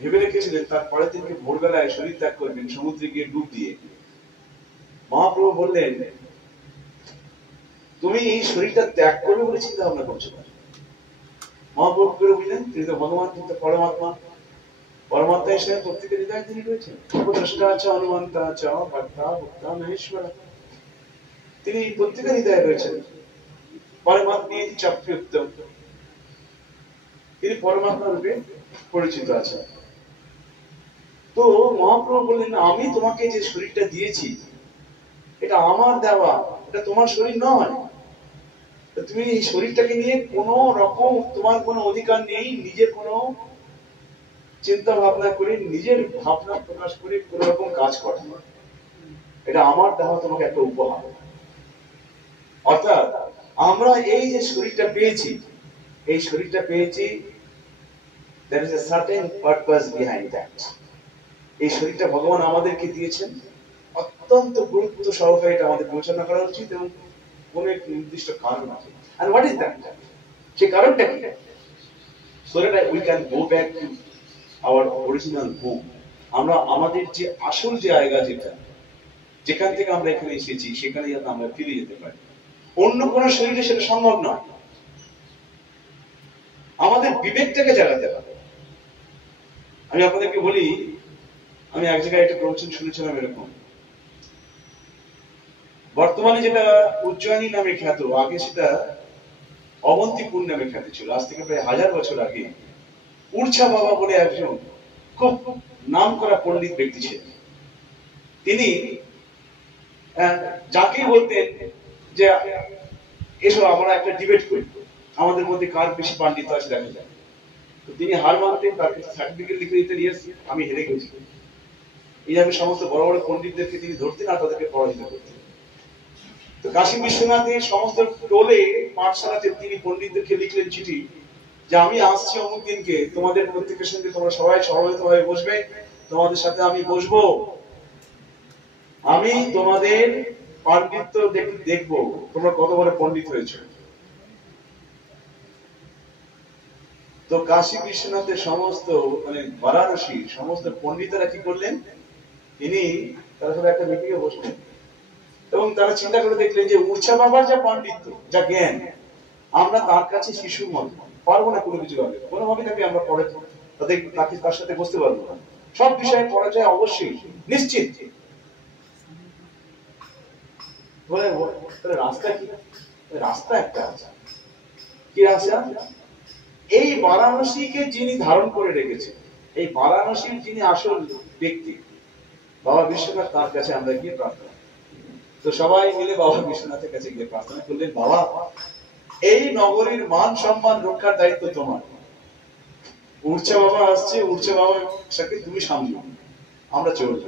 ভেবে রেখেছিলেন তার পরের দিনকে ভোরবেলায় শরীর ত্যাগ করবেন সমুদ্রে গিয়ে ডুব দিয়ে। মহাপ্রভু বললেন তুমি এই শরীরটা ত্যাগ করবে বলে চিন্তা ভাবনা করছো না। মহাপ্রভু করে বুঝলেন তিনি তো ভগবান, তিনি তো পরমাত্মা, পরমাত্মা হিসেবে প্রত্যেকের হৃদয়ে তিনি রয়েছেন। উপদ্রষ্টা আছে, অনুমন্তা আছে, ভক্তা ভক্তা মহেশ্বর, তিনি প্রত্যেকের হৃদয়ে রয়েছেন। পরমাত্মা চাপ্যুক্তম। তিনি পরমাত্মা রূপে পরিচিত আছেন। তো মহাপ্রভু বললেন, আমি তোমাকে যে শরীরটা দিয়েছি এটা আমার দেওয়া, এটা তোমার শরীর নয়। তুমি এই শরীরটাকে নিয়ে কোনো রকম তোমার কোনো অধিকার নেই, নিজের কোনো চিন্তা ভাবনা করে, নিজের ভাবনা প্রকাশ করে কোন রকম কাজ করা। এটা আমার দেওয়া তোমাকে একটা উপহার। অর্থাৎ আমরা এই যে শরীরটা পেয়েছি, এই শরীরটা পেয়েছি, there is a certain purpose behind that. এই শরীরটা ভগবান আমাদেরকে দিয়েছেন, অত্যন্ত গুরুত্ব সহকারে এটা আমাদের বিবেচনা করা উচিত, এবং কোন এক নির্দিষ্ট কারণ আছে। And what is that? সেই কারণটা কি? So that we can go back to our original home. আমরা আমাদের যে আসল জায়গা, যেটা যেখান থেকে আমরা এখানে এসেছি, সেখানে যাতে আমরা ফিরে যেতে পারি। অন্য কোন শরীরে সেটা সম্ভব নয়। আমাদের বিবেকটাকে জাগাতে হবে। আমি আপনাদেরকে বলি, আমি এক জায়গায় একটা প্রবচন শুনেছিলাম এরকম। বর্তমানে যেটা উজ্জয়িনী নামে খ্যাত, আগে সেটা অবন্তিপুর নামে খ্যাত ছিল। আজ থেকে প্রায় 1000 বছর আগে উর্ছা বাবা বলে একজন খুব নাম করা পণ্ডিত ব্যক্তি ছিলেন। তিনি যাকেই বলতেন যে এসো আমরা একটা ডিবেট করি, আমাদের মধ্যে কার বেশি পাণ্ডিত্য আছে দেখা যায়, তো তিনি হার মানতেন, তার কাছে সার্টিফিকেট লিখে দিতেন, ইয়েস আমি হেরে গেছি। এইভাবে সমস্ত বড় বড় পণ্ডিতদেরকে তিনি ধরতেন আর তাদেরকে পরাজিত করতেন। তো কাশী বিশ্বনাথের সমস্ত টোলে পাঠশালাতে তিনি পণ্ডিতদেরকে লিখলেন চিঠি যে আমি আসছি অমুক দিনকে, তোমাদের প্রত্যেকের সঙ্গে তোমরা সবাই সমবেতভাবে বসবে, তোমাদের সাথে আমি বসবো, আমি তোমাদের পাণ্ডিত্য দেখবো, তোমরা কত বড় পণ্ডিত হয়েছে। তো কাশী বিশ্বনাথের সমস্ত মানে বারাণসীর সমস্ত পণ্ডিতেরা কি করলেন, তিনি তারা সবাই একটা মিটিংয়ে বসলেন এবং তারা চিন্তা করে দেখলেন যে উর্ছা বাবার যা পাণ্ডিত্য, যা জ্ঞান, আমরা তার কাছে শিশুর মতো পারবো না কোনো কিছু ভাবে, কোনোভাবে তাকে আমরা পড়ে তার সাথে বসতে পারবো না, সব বিষয়ে পরাজয় অবশ্যই নিশ্চিত। রাস্তা কি? রাস্তা একটা আছে। কি রাস্তা? এই বারাণসীকে যিনি ধারণ করে রেখেছেন, এই বারাণসীর যিনি আসল ব্যক্তি বাবা বিশ্বনাথ, তার কাছে আমরা গিয়ে প্রার্থনা। তো সবাই মিলে বাবা বিশ্বনাথের কাছে গিয়ে প্রার্থনা করলেন, বাবা এই নগরীর মান সম্মান রক্ষার দায়িত্ব তোমার। উর্চা বাবা আসছে, উর্চা বাবার সাথে তুমি সামলাও, আমরা চলব।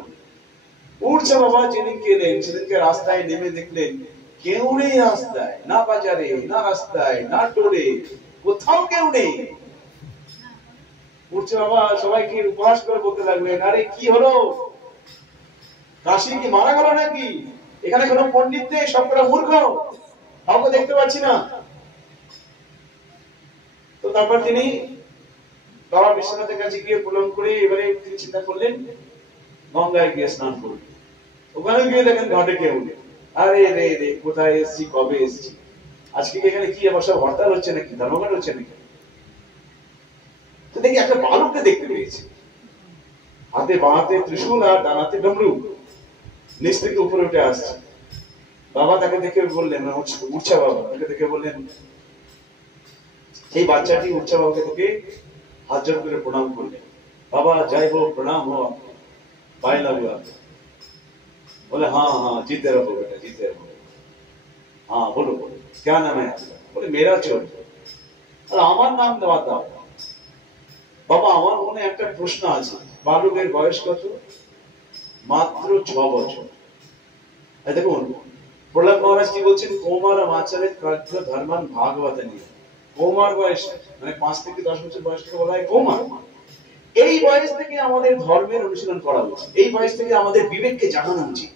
উর্চা বাবা যেদিনকে এলেন, সেদিনকে রাস্তায় নেমে দেখলেন কেউ নেই রাস্তায়, না বাজারে, না রাস্তায়, না টোলে, কোথাও কেউ নেই। উর্চা বাবা সবাইকে উপহাস করে বলতে লাগলেন, আরে কি হলো, কাশী কি মারা গেল নাকি? এখানে কোনো পণ্ডিত নেই, সবকটা মূর্খ, কাউকে দেখতে পাচ্ছি না। তো তারপর তিনি বাবা বিশ্বনাথের কাছে গিয়ে প্রণাম করে এবারে তিনি চিন্তা করলেন গঙ্গায় গিয়ে স্নান করবেন। ওখানে গিয়ে দেখেন ঘাটে কেউ নেই। আরে রে রে, কোথায় এসছি, কবে এসছি, আজকে এখানে কি আবার সব হরতাল হচ্ছে নাকি, ধর্মঘট হচ্ছে নাকি? তো দেখি একটা বালককে দেখতে পেয়েছি, হাতে বাঁহাতে ত্রিশূল আর ডানাতে ডমরু, নিচ থেকে উপরে উঠে আসছে। বাবা তাকে দেখে বললেন, উর্চা বাবা তাকে দেখে বললেন, এই বাচ্চাটি উর্চা বাবাকে দেখে হাত জোড় করে প্রণাম করলেন, বাবা জয় হো, প্রণাম हो पाए लग हुआ। बोले हाँ हाँ जीते रहो बेटा, जीते रहो। हाँ बोलो बोलो, क्या नाम है आपका? बोले मेरा चोट। अरे আমার নাম দেওয়া দাও। বাবা আমার মনে একটা প্রশ্ন আছে, বালকের বয়স কত? মাত্র 6 বছর। দেখুন প্রহ্লাদ মহারাজ কি বলছেন, কৌমার আচারে কার্য ধর্মান ভাগবতে নিয়ে। কৌমার বয়স মানে 5 থেকে 10 বছর বয়সকে বলা হয় কৌমার। এই বয়স থেকে আমাদের ধর্মের অনুশীলন করা উচিত, এই বয়স থেকে আমাদের বিবেককে জাগানো উচিত।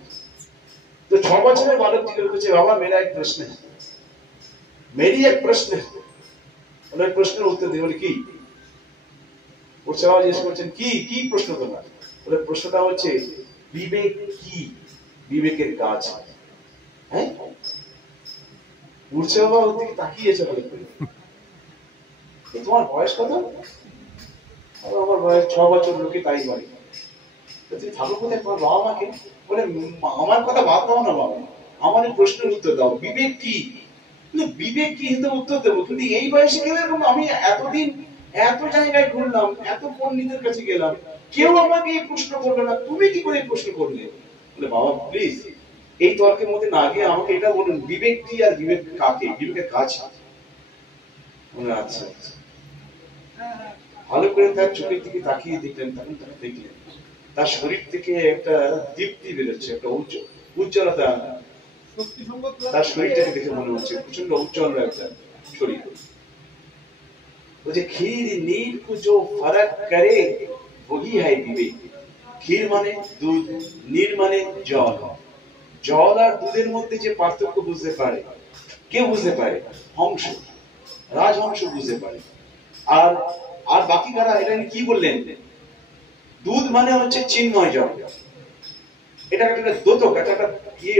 তো 6 বছরের বালক জিজ্ঞেস করছে, বাবা মেরা এক প্রশ্ন है, मेरी एक प्रश्न है। ওই প্রশ্নের উত্তর দিই। বলে কি? উর্চা বাবা জিজ্ঞেস করছেন, কি কি প্রশ্ন তোমার? বলে প্রশ্নটা হচ্ছে বিবেক কি, বিবেকের কাজ। হ্যাঁ, উর্চা বাবা ওর দিকে তাকিয়েছে, বলে তোমার বয়স কত? আমার বয়স 6 বছর। লোকে তাই বলে। তুমি থাকো কোথায়? তোমার বাবা মাকে? বলে আমার কথা বাদ দাও না বাবা, আমার এই প্রশ্নের উত্তর দাও, বিবেক কি? বিবেক কি হিতে উত্তর দেবো, কিন্তু এই বয়সে কেউ এরকম, আমি এতদিন এত জায়গায় ঘুরলাম, এত পণ্ডিতের কাছে গেলাম, কেউ আমাকে এই প্রশ্ন করলো না, তুমি কি করে এই প্রশ্ন করলে? বলে বাবা প্লিজ এই তর্কের মধ্যে না গিয়ে আমাকে এটা বলুন, বিবেক কি আর বিবেক কাকে, বিবেকের কাজ। আচ্ছা আচ্ছা, ভালো করে তার চোখের দিকে তাকিয়ে দেখলেন, তখন তাকে দেখলেন তার শরীর থেকে একটা দীপ্তি বেরোচ্ছে, একটা উজ্জ্বলতা। তার শরীরটাকে দেখে মনে হচ্ছে প্রচন্ড উজ্জ্বল একটা শরীর। বলছে ক্ষীর নীর কো জো ফরক করে वही है विवेक। ক্ষীর মানে দুধ, নীর মানে জল। জল আর দুধের মধ্যে যে পার্থক্য বুঝতে পারে, কে বুঝতে পারে? হংস, রাজহংস বুঝতে পারে। আর আর বাকি কারা এটা কি বললেন? দুধ মানে হচ্ছে চিন্ময় জল, এটা একটা দ্যোতক, একটা ইয়ে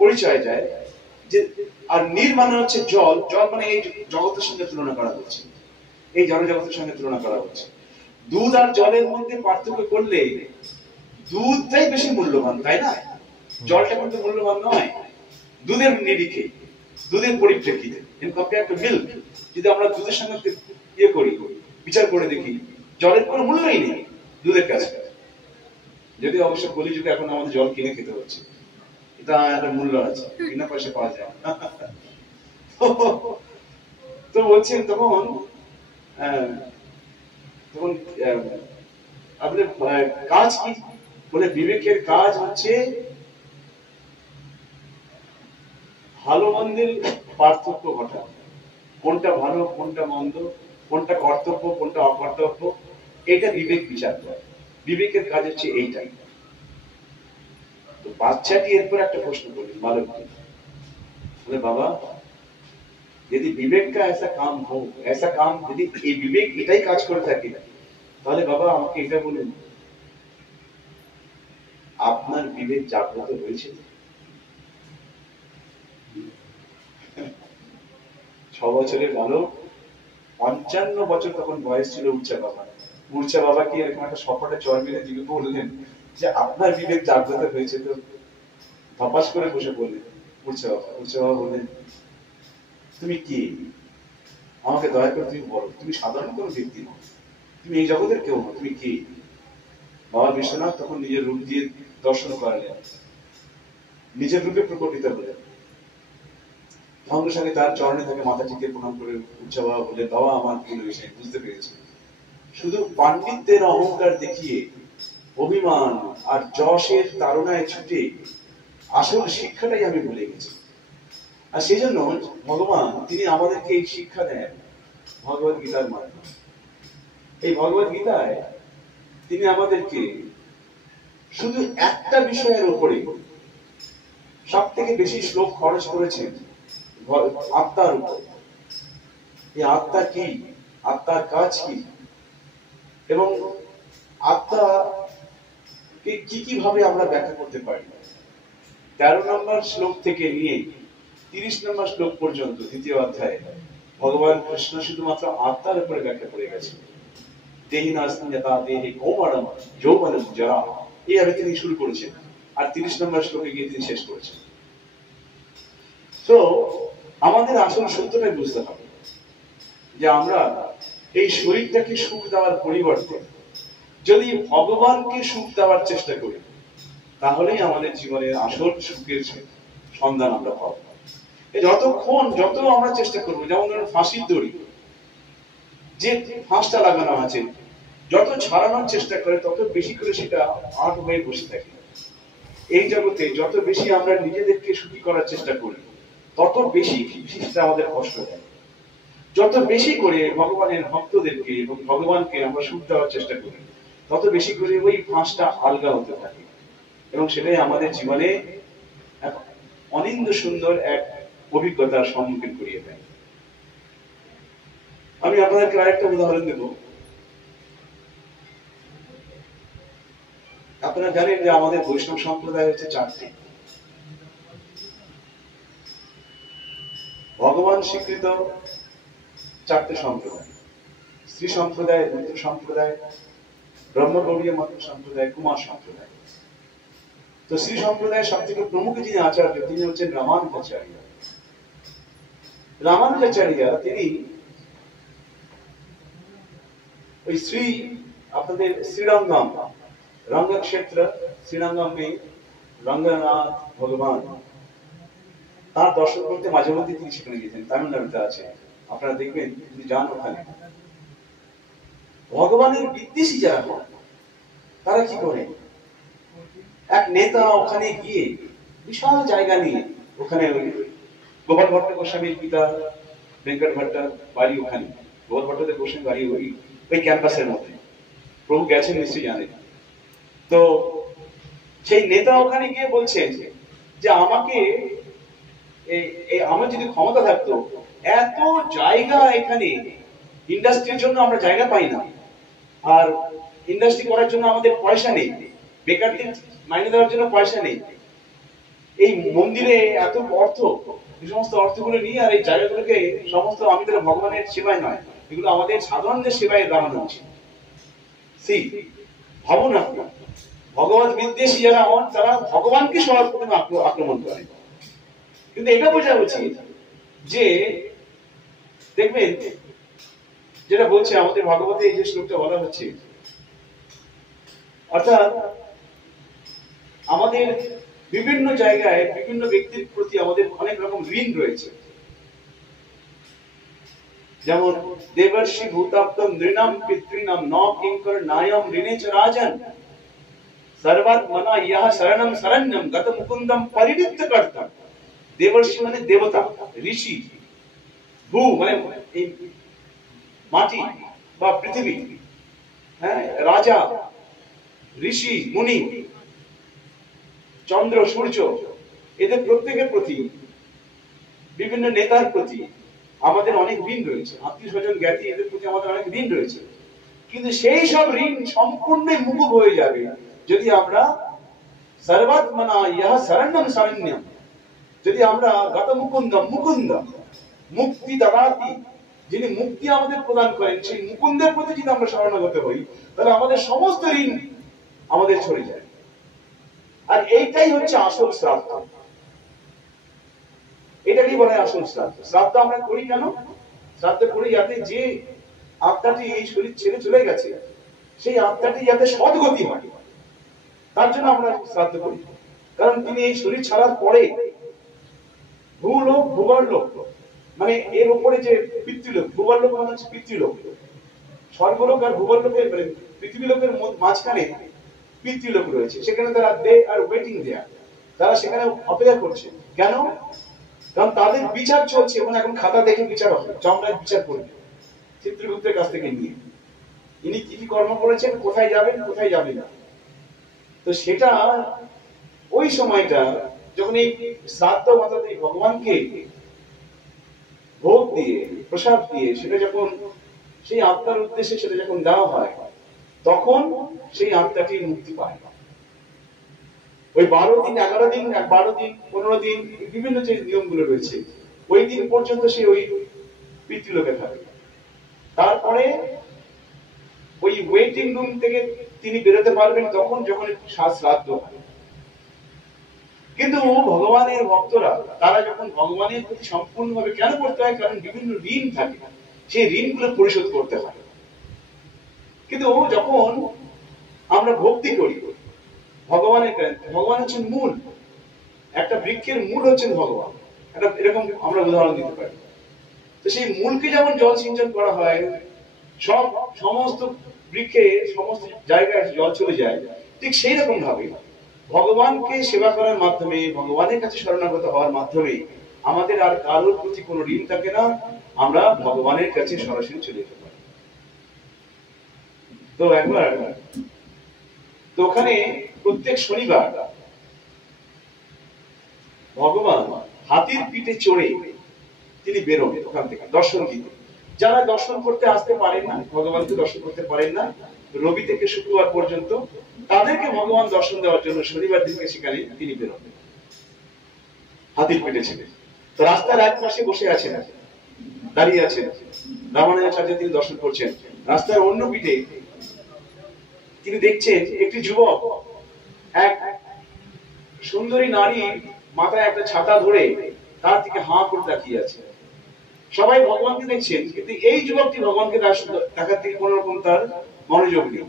পরিচয় যায় যে। আর নীর মানে হচ্ছে জল, জল মানে এই জগতের সঙ্গে তুলনা করা হচ্ছে, এই জড়জগতের সঙ্গে তুলনা করা হচ্ছে। দুধ আর জলের মধ্যে পার্থক্য করলে দুধটাই বেশি মূল্যবান, তাই না? জলটা কিন্তু মূল্যবান নয়। দুধের নিরিখে, দুধের পরিপ্রেক্ষিতে, ইন কম্পেয়ার টু মিল্ক, যদি আমরা দুধের সঙ্গে ইয়ে করি, বিচার করে দেখি, জলের কোনো মূল্যই নেই দুধের কাছে। যদি অবশ্য কলিযুগে এখন আমাদের জল কিনে খেতে হচ্ছে, এটা একটা মূল্য আছে, বিনা পয়সা পাওয়া যায়। তো বলছেন তখন তখন আপনার কাজ কি? বলে বিবেকের কাজ হচ্ছে ভালো মন্দের পার্থক্য ঘটানো, কোনটা ভালো কোনটা মন্দ, কোনটা কর্তব্য কোনটা অকর্তব্য, এটা বিবেক বিচার করে। বিবেকের কাজ হচ্ছে এইটাই। তো বাচ্চাটি এরপর একটা প্রশ্ন করলেন বালকটি, বলে বাবা यदि विवेक का ऐसा काम हो, ऐसा काम यदि ये विवेक এটাই কাজ করে থাকে, তাহলে বাবা আমাকে এটা বলুন, আপনার বিবেক জাগ্রত হয়েছে? 6 বছরের বালক, 55 বছর তখন বয়স ছিল উচ্চা বাবা। উচ্চা বাবা কি এরকম একটা সপাটে চর মেরে দিকে বললেন যে আপনার বিবেক জাগ্রত হয়েছে? তো ধপাস করে বসে বললেন উচ্চা বাবা। উচ্চা বাবা বললেন তুমি কি, আমাকে দয়া করে তুমি বলো, তুমি সাধারণ কোনো ব্যক্তি নও, তুমি এই জগতের কেউ নও, তুমি কি? বাবা বিশ্বনাথ তখন নিজের রূপ দিয়ে দর্শন করালেন, নিজের রূপে প্রকটিত হলেন। সঙ্গে সঙ্গে তার চরণে তাকে মাথা টিকে প্রণাম করে উচ্চ বাবা বলে বাবা আমার ভুল হয়েছে, বুঝতে পেরেছি। শুধু পাণ্ডিত্যের অহংকার দেখিয়ে, অভিমান আর যশের তাড়নায় ছুটে আসল শিক্ষাটাই আমি ভুলে গেছি। আর সেই জন্য ভগবান তিনি আমাদেরকে এই শিক্ষা দেন ভগবত গীতার মাধ্যমে। এই ভগবত গীতায় তিনি আমাদেরকে শুধু একটা বিষয়ের উপরে সব থেকে বেশি শ্লোক খরচ করেছেন, আত্মার উপর। এই আত্মা কি, আত্মার কাজ কি, এবং আত্মাকে কি কিভাবে আমরা ব্যাখ্যা করতে পারি। 13 নম্বর শ্লোক থেকে নিয়ে 30 নম্বর শ্লোক পর্যন্ত দ্বিতীয় অধ্যায়ে ভগবান কৃষ্ণ শুধুমাত্র আত্মার উপরে ব্যাখ্যা করে গেছেন। দেহিনাস্মিয়তা দেহে কৌমারম যৌবনম জরা, এইভাবে তিনি শুরু করেছেন, আর 30 নম্বর শ্লোকে গিয়ে তিনি শেষ করেছেন। তো আমাদের আসল সত্যটাই বুঝতে হবে যে আমরা এই শরীরটাকে সুখ দেওয়ার পরিবর্তে যদি ভগবানকে সুখ দেওয়ার চেষ্টা করি, তাহলেই আমাদের জীবনের আসল সুখের সন্ধান আমরা পাবো। যতক্ষণ যত আমরা চেষ্টা করবো, যেমন ধরুন ফাঁসির দড়ি, যে ফাঁসটা লাগানো আছে, যত ছাড়ানোর চেষ্টা করে তত বেশি করে সেটা আট হয়ে বসে থাকে। এই জগতে যত বেশি আমরা নিজেদেরকে সুখী করার চেষ্টা করি, তত বেশি সেটা আমাদের কষ্ট দেয়। যত বেশি করে ভগবানের ভক্তদেরকে এবং ভগবানকে আমরা সুখ দেওয়ার চেষ্টা করি, তত বেশি করে ওই ফাঁসটা আলগা হতে থাকে, এবং সেটাই আমাদের জীবনে অনিন্দ সুন্দর এক অভিজ্ঞতার সম্মুখীন করিয়ে দেয়। আমি আপনাদেরকে আরেকটা উদাহরণ দেব। আপনারা জানেন যে আমাদের বৈষ্ণব সম্প্রদায় হচ্ছে 4টি। ভগবান স্বীকৃত 4টে সম্প্রদায়: শ্রী সম্প্রদায়, রুদ্র সম্প্রদায়, ব্রহ্মগৌড়ীয় মত সম্প্রদায়, কুমার সম্প্রদায়। তো শ্রী সম্প্রদায়ের সব থেকে প্রমুখ যিনি আচার্য, তিনি হচ্ছেন রামানুজাচার্য। রামানুজাচার্য তিনি ওই শ্রী আপনাদের শ্রীরঙ্গম रंग क्षेत्र श्रीरंगम में रंगनाथ भगवान তার দর্শন করতে মাঝে মধ্যে তিনি সেখানে গেছেন। তামিলনাড়ুতে আছে, আপনারা দেখবেন তিনি যান ওখানে। ভগবানের বিদ্বেষী যারা হয় তারা কি করে, এক নেতা ওখানে গিয়ে বিশাল জায়গা নিয়ে, ওখানে গোপাল ভট্ট গোস্বামীর পিতা ভেঙ্কট ভট্টার বাড়ি ওখানে, গোপাল ভট্টদের গোস্বামী বাড়ি ওই ক্যাম্পাসের মধ্যে, প্রভু গেছেন নিশ্চয়ই জানেন। তো সেই নেতা ওখানে গিয়ে বলছেন যে আমাকে আমার যদি ক্ষমতা থাকতো, এত জায়গা এখানে ইন্ডাস্ট্রির জন্য আমরা জায়গা পাই না, আর ইন্ডাস্ট্রি করার জন্য আমাদের পয়সা নেই, বেকারদের মাইনে দেওয়ার জন্য পয়সা নেই, এই মন্দিরে এত অর্থ, এই সমস্ত অর্থগুলো নিয়ে আর এই জায়গাগুলোকে সমস্ত আমাদের ভগবানের সেবায় নয়, এগুলো আমাদের সাধারণদের সেবায় লাগানো উচিত। ভাবুন আপনি, ভগবত বিদ্বেষী যারা হন তারা ভগবানকে সবার প্রথমে আক্রমণ করে। কিন্তু এটা বোঝা উচিত যে দেখবেন যেটা বলছে আমাদের ভাগবতে, এই যে শ্লোকটা বলা হচ্ছে, অর্থাৎ আমাদের বিভিন্ন জায়গায় বিভিন্ন ব্যক্তির প্রতি আমাদের অনেক রকম ঋণ রয়েছে। যেমন দেবর্ষি ভূতাপ্তম নৃণাম পিতৃণাম ন কিঙ্কর নায়ম ঋণে চ রাজন सर्वात्मना यह शरणम शरण्यम गत मुकुंदम परिवृत्त करता। देवर्षि माने देवता, ऋषि, भू माने माटी বা পৃথিবী, হ্যাঁ, রাজা, ঋষি, মুনি, চন্দ্র, সূর্য, এদের প্রত্যেকের প্রতি, বিভিন্ন নেতার প্রতি আমাদের অনেক ঋণ রয়েছে, আত্মীয় স্বজন জ্ঞাতি এদের প্রতি আমাদের অনেক ঋণ রয়েছে। কিন্তু সেই সব ঋণ সম্পূর্ণ মুকুব হয়ে যাবে যদি আমরা সর্বাত্মনা ইহ শরণ্যম শরণ্যম, যদি আমরা গত মুকুন্দম মুকুন্দম মুক্তি দাতাতি, যিনি মুক্তি আমাদের প্রদান করেন, সেই মুকুন্দের প্রতি যদি আমরা শরণাগত হই, তাহলে আমাদের সমস্ত ঋণ আমাদের সরে যায়। আর এইটাই হচ্ছে আসল শ্রাদ্ধ। এটাকেই বলা হয় আসল শ্রাদ্ধ। শ্রাদ্ধ আমরা করি কেন? শ্রাদ্ধ করি যাতে যে আত্মাটি এই শরীর ছেড়ে চলে গেছে, সেই আত্মাটি যাতে সদ্গতি হয়, তার জন্য আমরা শ্রাদ্ধ করি। কারণ তিনি এই শরীর ছাড়ার পরে ভূলোক ভূগর্লোক, মানে এর উপরে যে পিতৃলোক, ভূগর্লোক মানে হচ্ছে পিতৃলোক, স্বর্গলোক আর ভূগর্লোকের মানে পৃথিবী লোকের মাঝখানে পিতৃলোক রয়েছে, সেখানে তারা দে আর ওয়েটিং দেয়ার, তারা সেখানে অপেক্ষা করছে। কেন? কারণ তাদের বিচার চলছে, এবং এখন খাতা দেখে বিচার হবে, যমরাজ বিচার করবে চিত্রগুপ্তের কাছ থেকে নিয়ে, ইনি কি কি কর্ম করেছেন, কোথায় যাবেন কোথায় যাবেন না। তো সেটা ওই সময়টা যখন এই শ্রাদ্ধ অর্থাৎ এই ভগবানকে ভোগ দিয়ে প্রসাদ দিয়ে সেটা যখন সেই আত্মার উদ্দেশ্যে সেটা যখন দেওয়া হয়, তখন সেই আত্মাটি মুক্তি পায়। ওই 12 দিন 11 দিন 12 দিন 15 দিন বিভিন্ন যে নিয়মগুলো রয়েছে, ওই দিন পর্যন্ত সে ওই পিতৃলোকে থাকে। তারপরে ওই ওয়েটিং রুম থেকে তিনি বেরোতে পারবেন তখন যখন শ্রাদ্ধ হয়। কিন্তু ভগবানের ভক্তরা তারা যখন ভগবানের প্রতি সম্পূর্ণভাবে কেন করতে হয়? কারণ বিভিন্ন ঋণ থাকে, সেই ঋণগুলো পরিশোধ করতে হয়। কিন্তু যখন আমরা ভক্তি করি ভগবানের, ভগবান হচ্ছেন মূল, একটা বৃক্ষের মূল হচ্ছেন ভগবান, একটা এরকম আমরা উদাহরণ দিতে পারি। তো সেই মূলকে যেমন জল সিঞ্চন করা হয়, সমস্ত বৃক্ষে সমস্ত জায়গায় জল চলে যায়, ঠিক সেই রকম ভাবে ভগবানকে সেবা করার মাধ্যমে, ভগবানের কাছে শরণাগত হওয়ার মাধ্যমে আমাদের আর কারোর প্রতি কোনো ঋণ থাকে না, আমরা ভগবানের কাছে সরাসরি চলে যেতে পারি। তো একবার তো ওখানে প্রত্যেক শনিবার ভগবান হাতির পিঠে চড়ে তিনি বেরোন ওখান থেকে দর্শন দিতে। যারা দর্শন করতে আসতে পারেন না, ভগবানকে দর্শন করতে পারেন না, রবি থেকে শুক্রবার পর্যন্ত, তাদেরকে ভগবান দর্শন দেওয়ার জন্য শনিবার দিনকে সেখানে তিনি বেরোবেন হাতির পিঠে ছিলেন। তো রাস্তার এক পাশে বসে আছেন, দাঁড়িয়ে আছেন রামানুজাচার্য, তিনি দর্শন করছেন। রাস্তার অন্য পিঠে তিনি দেখছেন একটি যুবক এক সুন্দরী নারী মাথায় একটা ছাতা ধরে তার দিকে হাঁ করে তাকিয়ে আছে। সবাই ভগবানকে দেখছেন, কিন্তু এই যুবকটি ভগবানকে দেখার থেকে কোন রকম তার মনোযোগ নেই।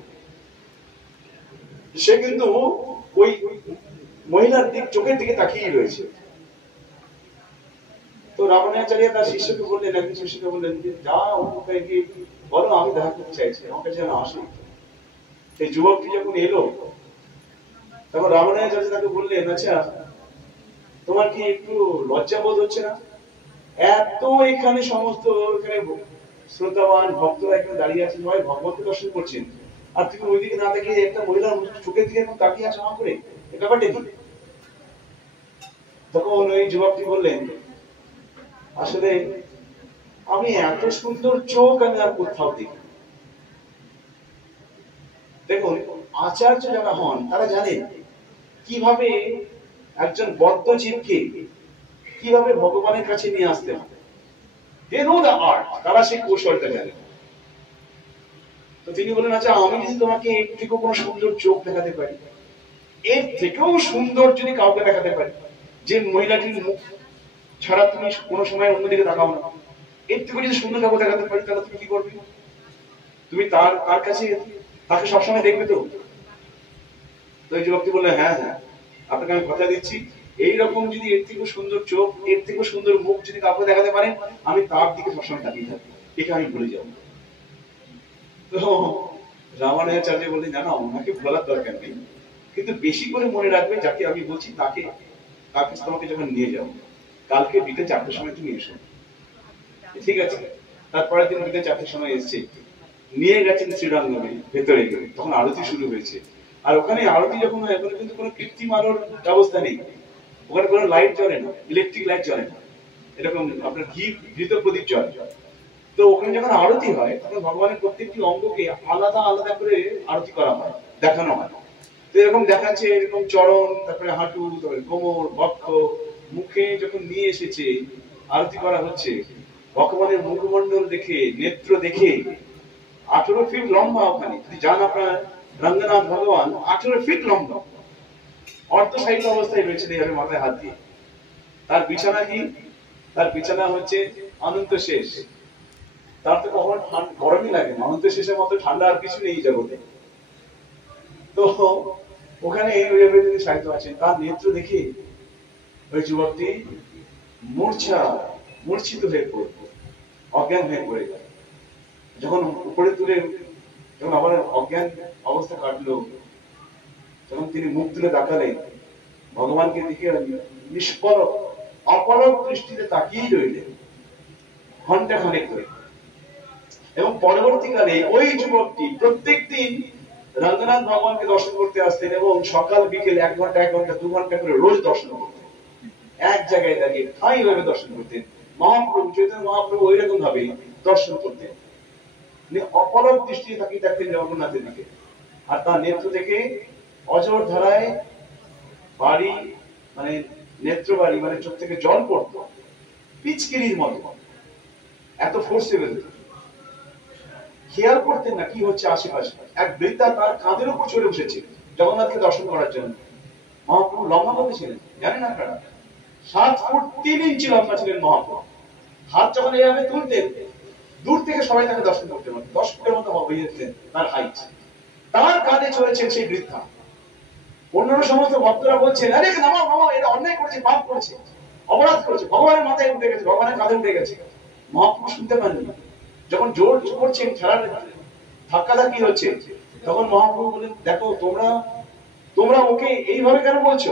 সে কিন্তু ওই মহিলার চোখের দিকে তাকিয়ে রয়েছে। তো রামানুজাচার্য তার শিষ্যকে বললেন, একজন শিষ্যকে বললেন যে যা ওকে বলো আমি দেখা করতে চাইছি, আমাকে যেন আসে। সেই যুবকটি যখন এলো তখন রামানুজাচার্য তাকে বললেন, আচ্ছা তোমার কি একটু লজ্জা বোধ হচ্ছে না? এত এখানে সমস্ত এখানে শ্রদ্ধাবান ভক্তরা এখানে দাঁড়িয়ে আছেন, সবাই ভগবানকে দর্শন করছেন, আর তুমি ওইদিকে না তাকিয়ে একটা মহিলার চোখের দিকে তাকিয়ে আছো করে, এ ব্যাপারটা কি? তখন ওই যুবকটি বললেন, আসলে আমি এত সুন্দর চোখ আমি আর কোথাও দেখি। দেখুন, আচার্য যারা হন তারা জানেন কিভাবে একজন বদ্ধ জীবকে কিভাবে ভগবানের কাছে নিয়ে আসতে হবে। They know the art, তারা সেই কৌশলটা জানে। তো তিনি বলেন, আচ্ছা আমি যদি তোমাকে এর থেকেও কোনো সুন্দর চোখ দেখাতে পারি, এর থেকেও সুন্দর যদি কাউকে দেখাতে পারি, যে মহিলাটির মুখ ছাড়া তুমি কোনো সময় অন্যদিকে তাকাও না, এর থেকে যদি সুন্দর কাউকে দেখাতে পারি, তাহলে তুমি কি করবে? তুমি তার কাছে তাকে সবসময় দেখবে তো? তো এই যুবকটি বললেন, হ্যাঁ হ্যাঁ, আপনাকে আমি কথা দিচ্ছি, এইরকম যদি এর থেকে সুন্দর চোখ, এর থেকে সুন্দর মুখ যদি কাউকে দেখাতে পারেন, আমি তার দিকে সবসময় তাকিয়ে থাকি, একে আমি ভুলে যাবো। তো রামানুজাচার্য বললেন, জানো ওনাকে বলার দরকার নেই, কিন্তু বেশি করে মনে রাখবে যাকে আমি বলছি তাকে তোমাকে যখন নিয়ে যাবো, কালকে বিকেল 4টার সময় তুমি এসো। ঠিক আছে। তারপরের দিন বিকেল 4টার সময় এসছে, নিয়ে গেছেন শ্রীরঙ্গমে ভেতরে গিয়ে, তখন আরতি শুরু হয়েছে। আর ওখানে আরতি যখন হয়, ওখানে কিন্তু কোনো কৃত্রিম আলোর ব্যবস্থা নেই, ওখানে কোনো লাইট জ্বলে না, ইলেকট্রিক লাইট জ্বলে না, এরকম আপনার ঘৃত প্রদীপ জ্বলে। তো ওখানে যখন আরতি হয়, তখন ভগবানের প্রত্যেকটি অঙ্গকে আলাদা আলাদা করে আরতি করা হয়, দেখানো হয়। তো এরকম দেখাচ্ছে, এরকম চরণ, তারপরে হাঁটু, তারপরে কোমর, বক্ষ, মুখে যখন নিয়ে এসেছে, আরতি করা হচ্ছে, ভগবানের মুখমণ্ডল দেখে, নেত্র দেখে, 18 ফিট লম্বা ওখানে, যদি যান আপনার রঙ্গনাথ ভগবান 18 ফিট লম্বা, অর্ধশায়িত অবস্থায় রয়েছে এইভাবে মাথায় হাত দিয়ে। তার বিছানা কি? তার বিছানা হচ্ছে অনন্ত শেষ। তার তো কখনো গরমই লাগে না, অনন্ত শেষের মতো ঠান্ডা আর কিছু নেই জগতে। তো ওখানে এইভাবে তিনি সাহিত্য আছেন, তার নেত্র দেখে ওই যুবকটি মূর্ছিত হয়ে পড়ল, অজ্ঞান হয়ে পড়ে গেল। যখন উপরে তুলে, যখন আবার অজ্ঞান অবস্থা কাটলো, যখন তিনি মুখ তুলে তাকালেন, ভগবানকে দিকে নিষ্পলক অপলক দৃষ্টিতে তাকিয়েই রইলেন ঘন্টা খানেক ধরে। এবং পরবর্তীকালে ওই যুবকটি প্রত্যেক দিন রঙ্গনাথ ভগবানকে দর্শন করতে আসতেন, এবং সকাল বিকেল 1 ঘন্টা 1 ঘন্টা 2 ঘন্টা করে রোজ দর্শন করতেন, এক জায়গায় দাঁড়িয়ে ঠাঁই ভাবে দর্শন করতেন। মহাপ্রভু চৈতন্য মহাপ্রভু ওই রকম ভাবে দর্শন করতেন, অপলক দৃষ্টিতে তাকিয়ে থাকতেন জগন্নাথের দিকে। আর তার নেত্র থেকে অজর ধারায় বাড়ি, মানে নেত্র বাড়ি, মানে চোখ থেকে জল পড়তো পিচকিরির মতো, এত ফোর্সে বেরোত। খেয়াল করতেন না কি হচ্ছে আশেপাশে। এক বৃদ্ধা তার কাঁধের উপর চড়ে বসেছে জগন্নাথকে দর্শন করার জন্য। মহাপ্রভু লম্বা কত ছিলেন জানেন আপনারা? 7 ফুট 3 ইঞ্চি লম্বা ছিলেন মহাপ্রভু। হাত যখন এইভাবে তুলতেন, দূর থেকে সবাই তাকে দর্শন করতে পারতেন, 10 ফুটের মতো হয়ে যেতেন তার হাইট। তার কাঁধে চড়েছেন সেই বৃদ্ধা। অন্যান্য সমস্ত ভক্তরা বলছেন, আরে নামাও নামাও, এটা অন্যায় করেছে, পাপ করেছে, অপরাধ করেছে, ভগবানের মাথায় উঠে গেছে, ভগবানের কাঁধে উঠে গেছে। মহাপ্রভু শুনতে পাননি। যখন জোর করছেন, ছাড়ার ধাক্কাধাক্কি হচ্ছে, তখন মহাপ্রভু বলেন, দেখো তোমরা ওকে এইভাবে কেন বলছো?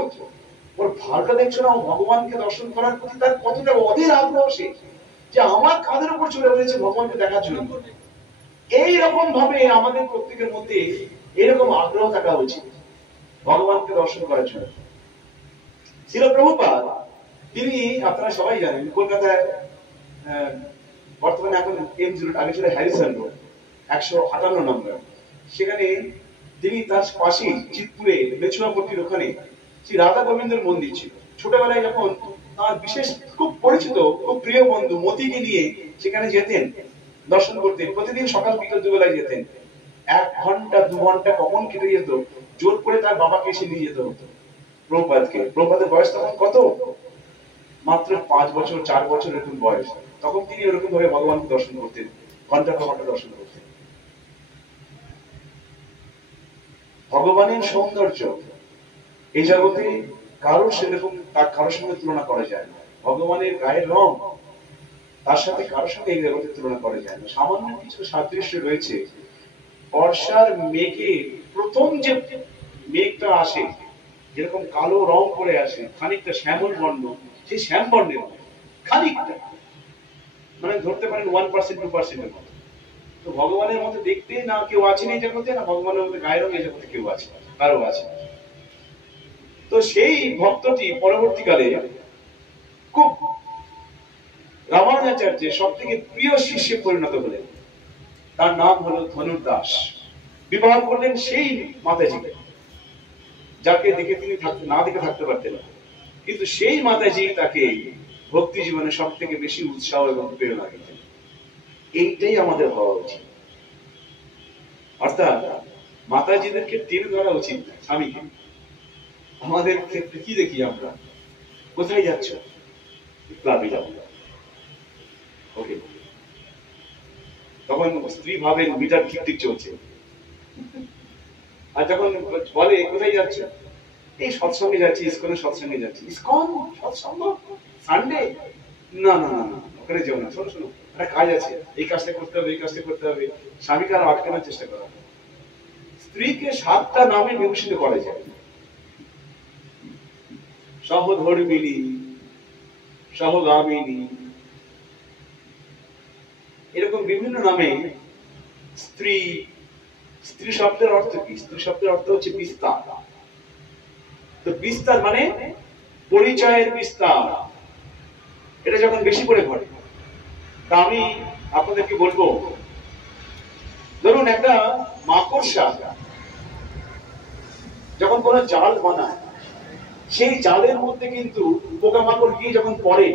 ওর ভালটা দেখছো না? ভগবানকে দর্শন করার প্রতি তার কতটা অধীর আগ্রহ, সে যে আমার কাঁধের উপর চলে রয়েছে ভগবানকে দেখার জন্য। এইরকম ভাবে আমাদের প্রত্যেকের মধ্যে এরকম আগ্রহ থাকা উচিত ভগবানকে দর্শন করার জন্য। শ্রীল প্রভুপাদ, তিনি আপনারা সবাই জানেন, কলকাতায় বর্তমানে এখন এমজি রোড, আগে ছিল হ্যারিসন রোড, 158 নম্বর, সেখানে তিনি তার পাশে চিতপুরে মেছুয়াপট্টির ওখানে শ্রী রাধা গোবিন্দের মন্দির ছিল। ছোটবেলায় যখন তার বিশেষ খুব পরিচিত, খুব প্রিয় বন্ধু মতিকে নিয়ে সেখানে যেতেন দর্শন করতে, প্রতিদিন সকাল বিকেল দুবেলায় যেতেন। 1 ঘন্টা 2 ঘন্টা কখন কেটে যেত, জোর করে তার বাবাকে এসে নিয়ে যেতে হতো প্রভুপাদকে। প্রভুপাদের বয়স তখন কত? মাত্র 5 বছর 4 বছর এরকম বয়স, তখন তিনি এরকম ভাবে ভগবানকে দর্শন করতেন, ঘন্টা পর ঘন্টা দর্শন করতেন। ভগবানের সৌন্দর্য এই জগতে কারোর সেরকম, তার কারোর সঙ্গে তুলনা করা যায় না। ভগবানের গায়ের রং তার সাথে কারোর সঙ্গে এই জগতে তুলনা করা যায় না। সামান্য কিছু সাদৃশ্য রয়েছে। বর্ষার মেঘে প্রথম যে মেঘটা আসে, যেরকম কালো রং করে আসে, খানিকটা শ্যামল বর্ণ, সেই শ্যাম বর্ণের খানিকটা, মানে ধরতে পারেন 1% 2% এর মতো। তো ভগবানের মতো দেখতে না কেউ আছে এই জগতে, না ভগবানের মতো গায়ের রং এই জগতে কেউ আছে, কারো আছে। তো সেই ভক্তটি পরবর্তীকালে খুব রামানুজাচার্যের সব থেকে প্রিয় শিষ্যে পরিণত হলেন। তার নাম হলো ধনুর্দাস। বিবাহ করলেন সেই মাতাজিকে, যাকে দেখে তিনি না দেখে থাকতে পারতেন না, কিন্তু সেই মাতাজি তাকে ভক্তি জীবনে সব থেকে বেশি উৎসাহ এবং প্রেরণা দিতেন। এইটাই আমাদের হওয়া উচিত। অর্থাৎ মাতাজিদেরকে টেনে ধরা উচিত না স্বামীকে। আমাদের ক্ষেত্রে কি দেখি আমরা, কোথায় যাচ্ছ, ক্লাবে যাবো, ওকে, তখন স্ত্রী ভাবেন মিটার ঠিক ঠিক চলছে, আর যখন বলে কোথায় যাচ্ছ, এই সৎসঙ্গে যাচ্ছি, ইসকনের সৎসঙ্গে যাচ্ছি। ইসকন সৎসঙ্গ সানডে, না না না না, ওখানে যেও না, শোনো শোনো, একটা কাজ আছে, এই কাজটা করতে হবে, এই কাজটা করতে হবে। স্বামীকে আরো আটকানোর চেষ্টা করা। স্ত্রীকে 7টা নামে বিভূষিত করা যায়। সহধর্মিণী, সহগামিনী, এরকম বিভিন্ন নামে স্ত্রী। স্ত্রী শব্দের অর্থ কি? স্ত্রী শব্দের অর্থ হচ্ছে বিস্তার। তো বিস্তার মানে পরিচয়ের বিস্তার। এটা যখন বেশি করে ঘটে, তা আমি আপনাদেরকে বলবো, ধরুন একটা মাকড়সা যখন কোনো জাল বানায়, সেই জালের মধ্যে কিন্তু পোকামাকড় গিয়ে যখন পড়ে,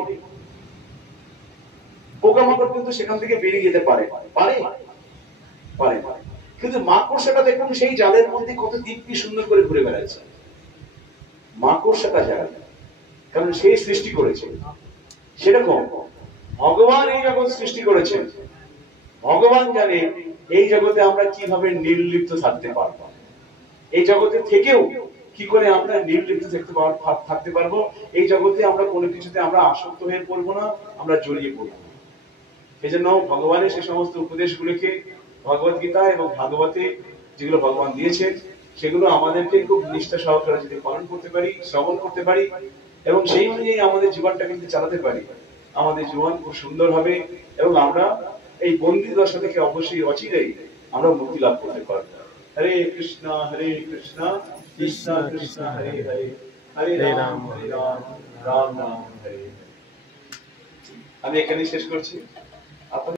পোকামাকড় কিন্তু সেখান থেকে বেরিয়ে যেতে পারে পারে পারে পারে কিন্তু মাকড়সাটা দেখুন সেই জালের মধ্যে কত দিব্যি সুন্দর করে ঘুরে বেড়াচ্ছে। মাকড়সাটা যায়, কারণ সেই সৃষ্টি করেছে। সেরকম ভগবান এই জগৎ সৃষ্টি করেছেন। ভগবান জানে এই জগতে আমরা কিভাবে নির্লিপ্ত থাকতে পারবো, এই জগতে থেকেও কি করে আমরা নির্লিপ্ত থাকতে পারবো। এই জগতে আমরা কোনো কিছুতে আমরা আসক্ত হয়ে পড়বো না, আমরা জড়িয়ে পড়বো না। সেই জন্য ভগবানের সে সমস্ত উপদেশগুলিকে ভগবত গীতা এবং ভাগবতে যেগুলো ভগবান দিয়েছেন, সেগুলো আমাদেরকে খুব নিষ্ঠা সহকারে যদি পালন করতে পারি, শ্রবণ করতে পারি, এবং সেই অনুযায়ী আমাদের জীবনটা কিন্তু চালাতে পারি, আমাদের জীবন খুব সুন্দর হবে। এবং আমরা এই বন্দি দশা থেকে অবশ্যই অচিরেই আমরা মুক্তি লাভ করতে পারবো। হরে কৃষ্ণ কৃষ্ণ কৃষ্ণ হরে হরে, হরে রাম রাম রাম হরে। আমি এখানে শেষ করছি।